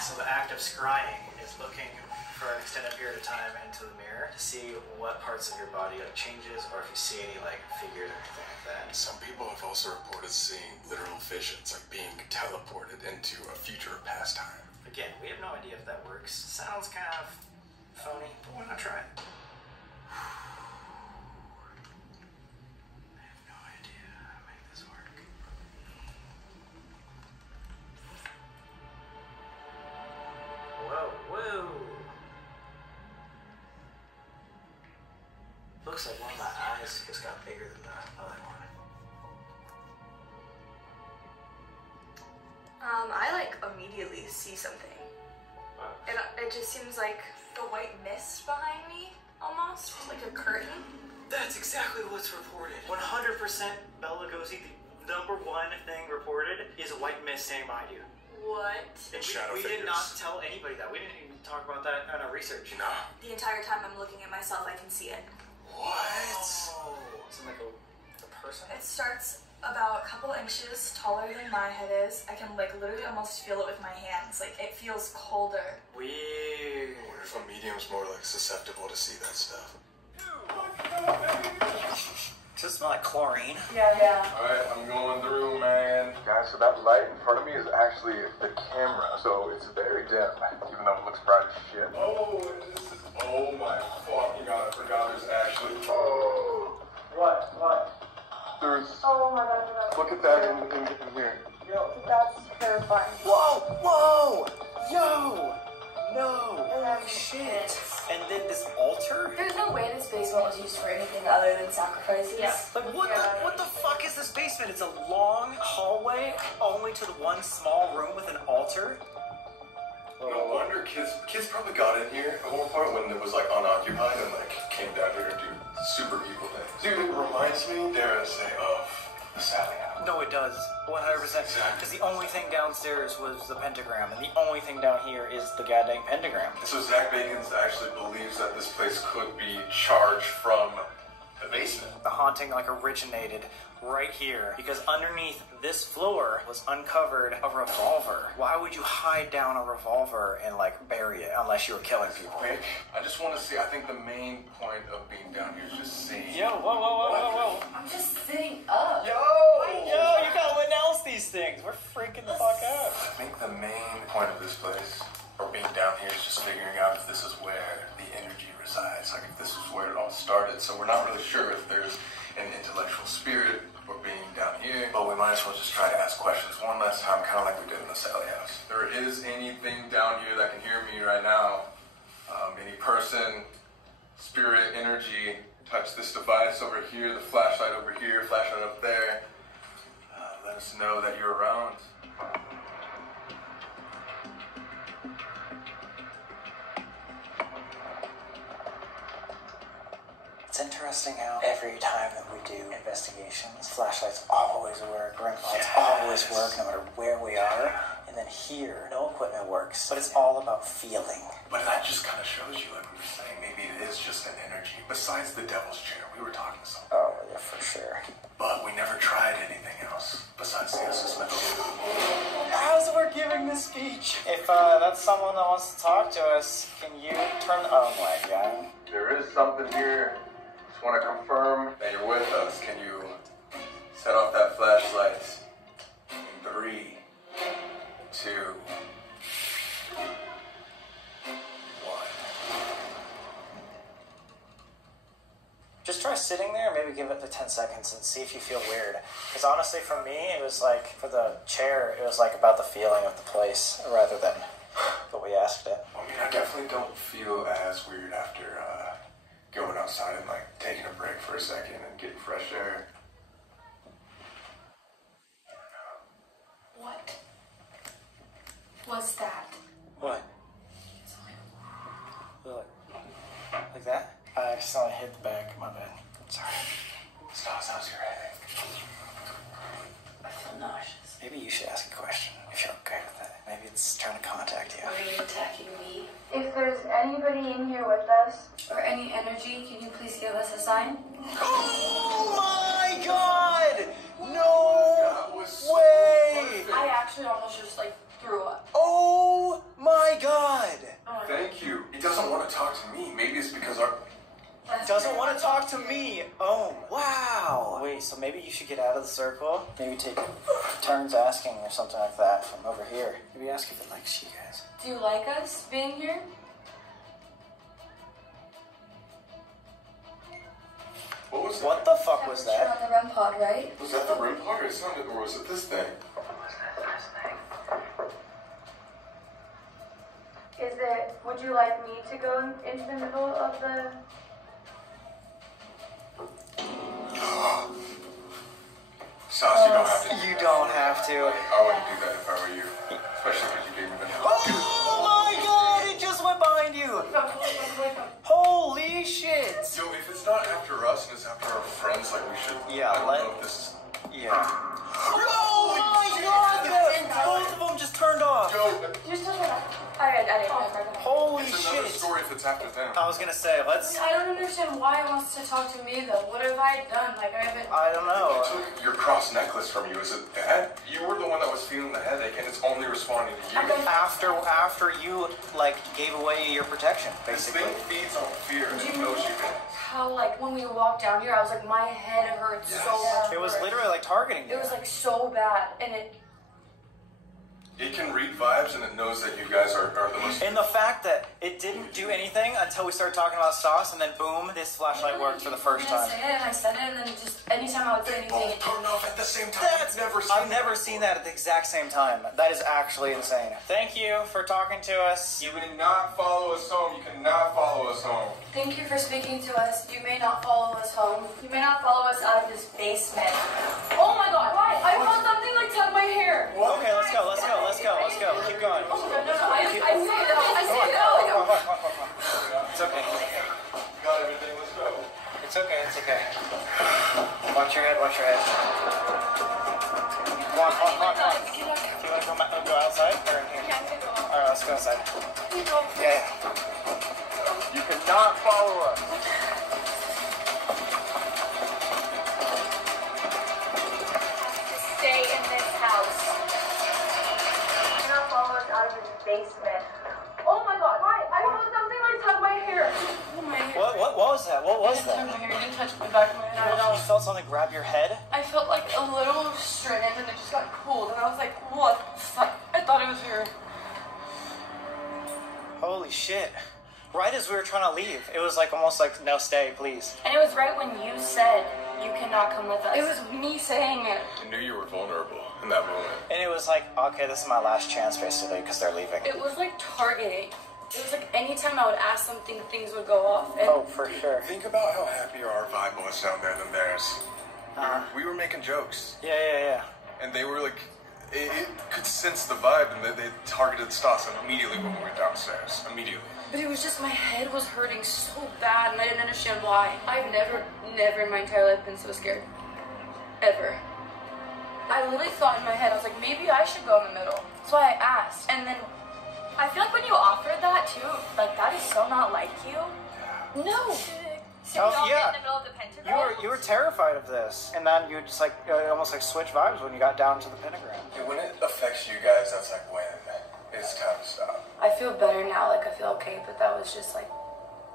So the act of scrying is looking for an extended period of time into the mirror to see what parts of your body changes, or if you see any figures or anything like that. Some people have also reported seeing literal visions, being teleported into a future or past time. Again, we have no idea if that works. Sounds kind of phony, but why not try it? I have no idea how to make this work. Whoa. Looks like one of my eyes just got bigger than the other one. I immediately see something. It just seems like the white mist behind me, almost like a curtain. That's exactly what's reported. 100% Bela Lugosi, the number one thing reported is a white mist standing behind you. What? And we did not tell anybody that. We didn't even talk about that in our research. No. The entire time I'm looking at myself, I can see it. What? Oh. Is it like a person? It starts about a couple inches taller than my head is. I can like literally almost feel it with my hands. Like it feels colder. Weird. I wonder if a medium's more like susceptible to see that stuff. Does it smell like chlorine? Yeah. Alright, I'm going through, man. Guys, so that light in front of me is actually the camera. So it's very dim, even though it looks bright as shit. Oh, this is, oh my fucking god, I forgot there's actually, What? There's, Oh my god. look at that in here. Yo, that's terrifying. Whoa! Yo! No! Holy shit! And then this altar? There's no way this basement was used for anything other than sacrifices. Yeah. Like what the fuck is this basement? It's a long hallway only to the one small room with an altar? No wonder kids probably got in here at one point when it was like unoccupied and like came down here to do super evil things. Dude, it reminds me, dare I say, of the Sally House. No, it does. 100%. Because the only thing downstairs was the pentagram, and the only thing down here is the goddamn pentagram. So Zak Bagans actually believes that this place could be charged from the basement. The haunting like originated right here because underneath this floor was uncovered a revolver. Why would you hide down a revolver and like bury it unless you were killing people? Quick, I just want to see, I think the main point of being down here is just seeing. Yo, whoa. I'm just sitting up. Yo, you gotta announce these things. We're freaking the fuck out. I think the main point of this place, or being down here, is just figuring out if this is where the energy resides, like if this is where it all started. So we're not really sure if there's an intellectual spirit for being down here, but we might as well just try to ask questions one last time, kind of like we did in the Sally House. If there is anything down here that can hear me right now, any person, spirit, energy, touch this device over here, the flashlight over here, flashlight up there, let us know that you're around. It's interesting how every time that we do investigations, flashlights always work, ring lights always work no matter where we are. And then here, no equipment works, but it's all about feeling. But that just kind of shows you, like we were saying, maybe it is just an energy. Besides the devil's chair, we were talking something. Oh, yeah, for sure. But we never tried anything else besides the assessment. As we're giving this speech, if that's someone that wants to talk to us, can you turn? Oh my god. There is something here. Just want to confirm that you're with us. Can you set off that flashlight in 3, 2, 1. Just try sitting there, maybe give it the 10 seconds and see if you feel weird. Because honestly, for me, it was like, for the chair, it was like about the feeling of the place rather than what we asked it. I mean, I definitely don't feel as weird after going outside and like taking a break for a second and getting fresh air. What was that? What? Like that? I accidentally hit the back. My bad. Sorry. Stas, how's your head? I feel nauseous. Maybe you should ask a question if you're okay with that. Maybe it's trying to contact you. Are you attacking me? If there's anybody in here with us, Or any energy, can you please give us a sign? Oh my god! No way! I actually almost just like threw up. Oh my god! Thank you. He doesn't want to talk to me. Maybe it's because our... Doesn't want to talk to me. Oh, wow. Wait, so maybe you should get out of the circle. Maybe take turns asking or something like that from over here. Maybe ask if it likes you guys. Do you like us being here? What was that? What the fuck was You're that? on the REM pod, right? Was that the REM pod? It sounded, or was it this thing? is it, would you like me to go into the middle of the... Stas, you don't have to. You don't have to. I wouldn't do that if I were you. Especially because you gave me the... Oh my god, it just went behind you. Holy shit. Yo, if it's not after us and it's after our friends, like we should... Yeah, I don't know if this is... Yeah. Oh my god, both of them just turned off. Yo, I didn't. Holy it's another shit. story if it's after them. I was gonna say, let's... I don't understand why he wants to talk to me, though. What have I done? Like, I don't know. Who took your cross necklace from you? Is it that? You were the one that was feeling the headache, and it's only responding to you. After you, like, gave away your protection, basically. This thing feeds on fear, and it knows you can. How, like, when we walked down here, I was like, my head hurts so much. It was literally, like, targeting you. It was, like, so bad, and It can read vibes, and it knows that you guys are the most... And the fact that it didn't do anything until we started talking about sauce, and then boom, this flashlight worked for the first time. I said it, and then just anytime I would say anything, it turned off at the same time. I've never seen that at the exact same time. That is actually insane. Thank you for talking to us. You cannot follow us home. You cannot follow us home. Thank you for speaking to us. You may not follow us home. You may not follow us out of this basement. Oh my god, why? I felt something like tug my hair. Well, okay, let's go. Keep going. Oh my god, no, I see it now. It's okay. Got everything, let's go. It's okay. Watch your head. Come on. Do you want to go outside or in here? Alright, let's go outside. Yeah. You cannot follow us. Stay in this house. You cannot follow us out of this basement. Oh my god, why? I felt something like tug my hair. What was that? What was that? Tug my hair, you didn't touch the back of my head. I don't know. You felt something grab your head? I felt like a little strand and it just got cold and I was like, what the fuck? I thought it was here. Holy shit. Right as we were trying to leave, it was like almost like, no, stay, please. And it was right when you said you cannot come with us. It was me saying it. I knew you were vulnerable in that moment. And it was like, okay, this is my last chance, basically, because they're leaving. It was like targeting. It was like anytime I would ask something, things would go off. And oh, for sure. Think about how happier our vibe was down there than theirs. We were making jokes. Yeah. And they were like, it could sense the vibe, and they targeted Stas immediately when we went downstairs. Immediately. But it was just my head was hurting so bad, and I didn't understand why. I've never in my entire life been so scared. Ever. I literally thought in my head, I was like, maybe I should go in the middle. That's why I asked. And then I feel like when you offered that too, like that is so not like you. No. Oh, yeah. In the middle of the pentagram? You were terrified of this, and then you just like almost like switch vibes when you got down to the pentagram. And when it affects you guys, that's like when it's time to stop. I feel better now, like I feel okay, but that was just like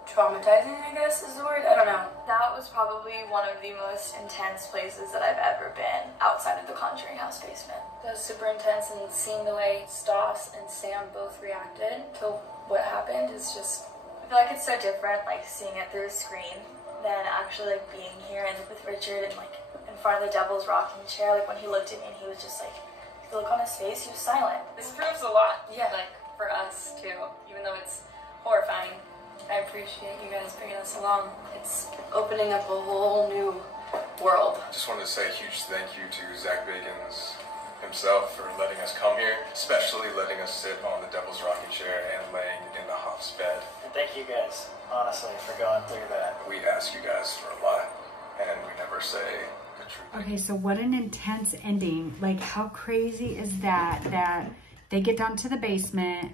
traumatizing, I guess is the word. I don't know. That was probably one of the most intense places that I've ever been outside of the Conjuring House basement. That was super intense, and seeing the way Stas and Sam both reacted to what happened is just, I feel like it's so different, like seeing it through a screen than actually like being here and with Richard and like in front of the Devil's rocking chair. Like when he looked at me and he was just like, the look on his face, he was silent. This proves a lot, like for us too, even though it's horrifying. I appreciate you guys bringing us along. It's opening up a whole new world. Just wanted to say a huge thank you to Zak Bagans himself for letting us come here, especially letting us sit on the Devil's rocking chair and laying in the Hoff's bed. And thank you guys, honestly, for going through that. We ask you guys for a lot, and we never say the truth. Okay, so what an intense ending. Like, how crazy is that they get down to the basement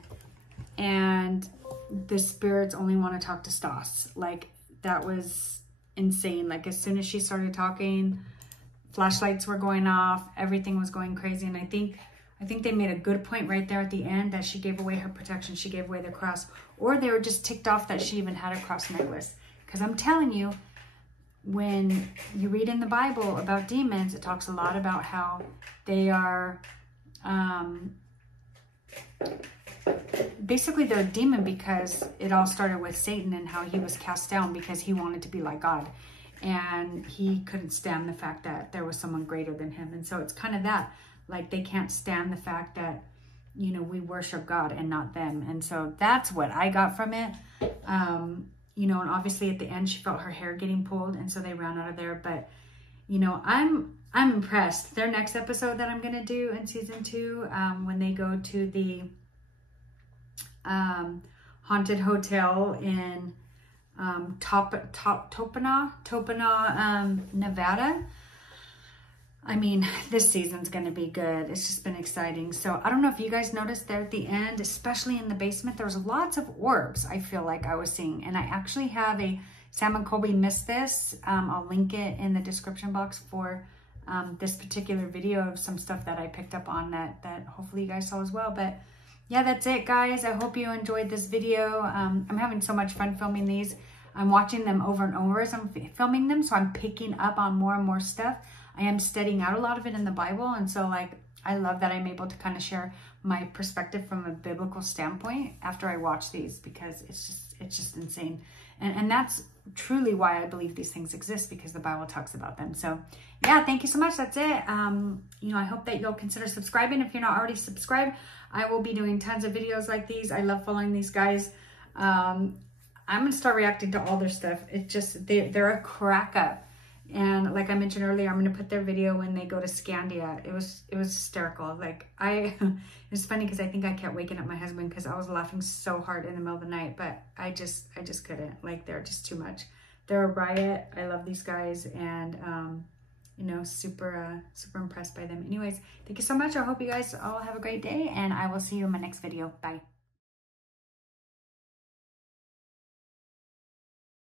and the spirits only want to talk to Stas. Like, that was insane. Like, as soon as she started talking, flashlights were going off, everything was going crazy. And I think they made a good point right there at the end that she gave away her protection, she gave away the cross, or they were just ticked off that she even had a cross necklace. Because I'm telling you, when you read in the Bible about demons, it talks a lot about how they are basically they're a demon because it all started with Satan and how he was cast down because he wanted to be like God, and he couldn't stand the fact that there was someone greater than him. And so it's kind of that, like, they can't stand the fact that, you know, we worship God and not them. And so that's what I got from it. You know, and obviously at the end she felt her hair getting pulled, and so they ran out of there. But, you know, I'm impressed. Their next episode that I'm gonna do in season 2, when they go to the haunted hotel in Topana, Nevada. I mean, this season's going to be good. It's just been exciting. So I don't know if you guys noticed there at the end, especially in the basement, there was lots of orbs, I feel like I was seeing. And I actually have a Sam and Colby Missed This. I'll link it in the description box for this particular video of some stuff that I picked up on that hopefully you guys saw as well. But yeah, that's it, guys. I hope you enjoyed this video. I'm having so much fun filming these. I'm watching them over and over as I'm filming them, so I'm picking up on more and more stuff. I am studying out a lot of it in the Bible, and so like I love that I'm able to kind of share my perspective from a biblical standpoint after I watch these, because it's just insane. And that's truly why I believe these things exist, because the Bible talks about them. So yeah, thank you so much. That's it. You know, I hope that you'll consider subscribing if you're not already subscribed. I will be doing tons of videos like these. I love following these guys. I'm gonna start reacting to all their stuff. It just, they're a crack up. And like I mentioned earlier, I'm gonna put their video when they go to Scandia. It was hysterical. Like it was funny because I think I kept waking up my husband because I was laughing so hard in the middle of the night, but I just couldn't. Like, they're just too much. They're a riot. I love these guys, and you know, super impressed by them. Anyways, thank you so much. I hope you guys all have a great day, and I will see you in my next video. Bye.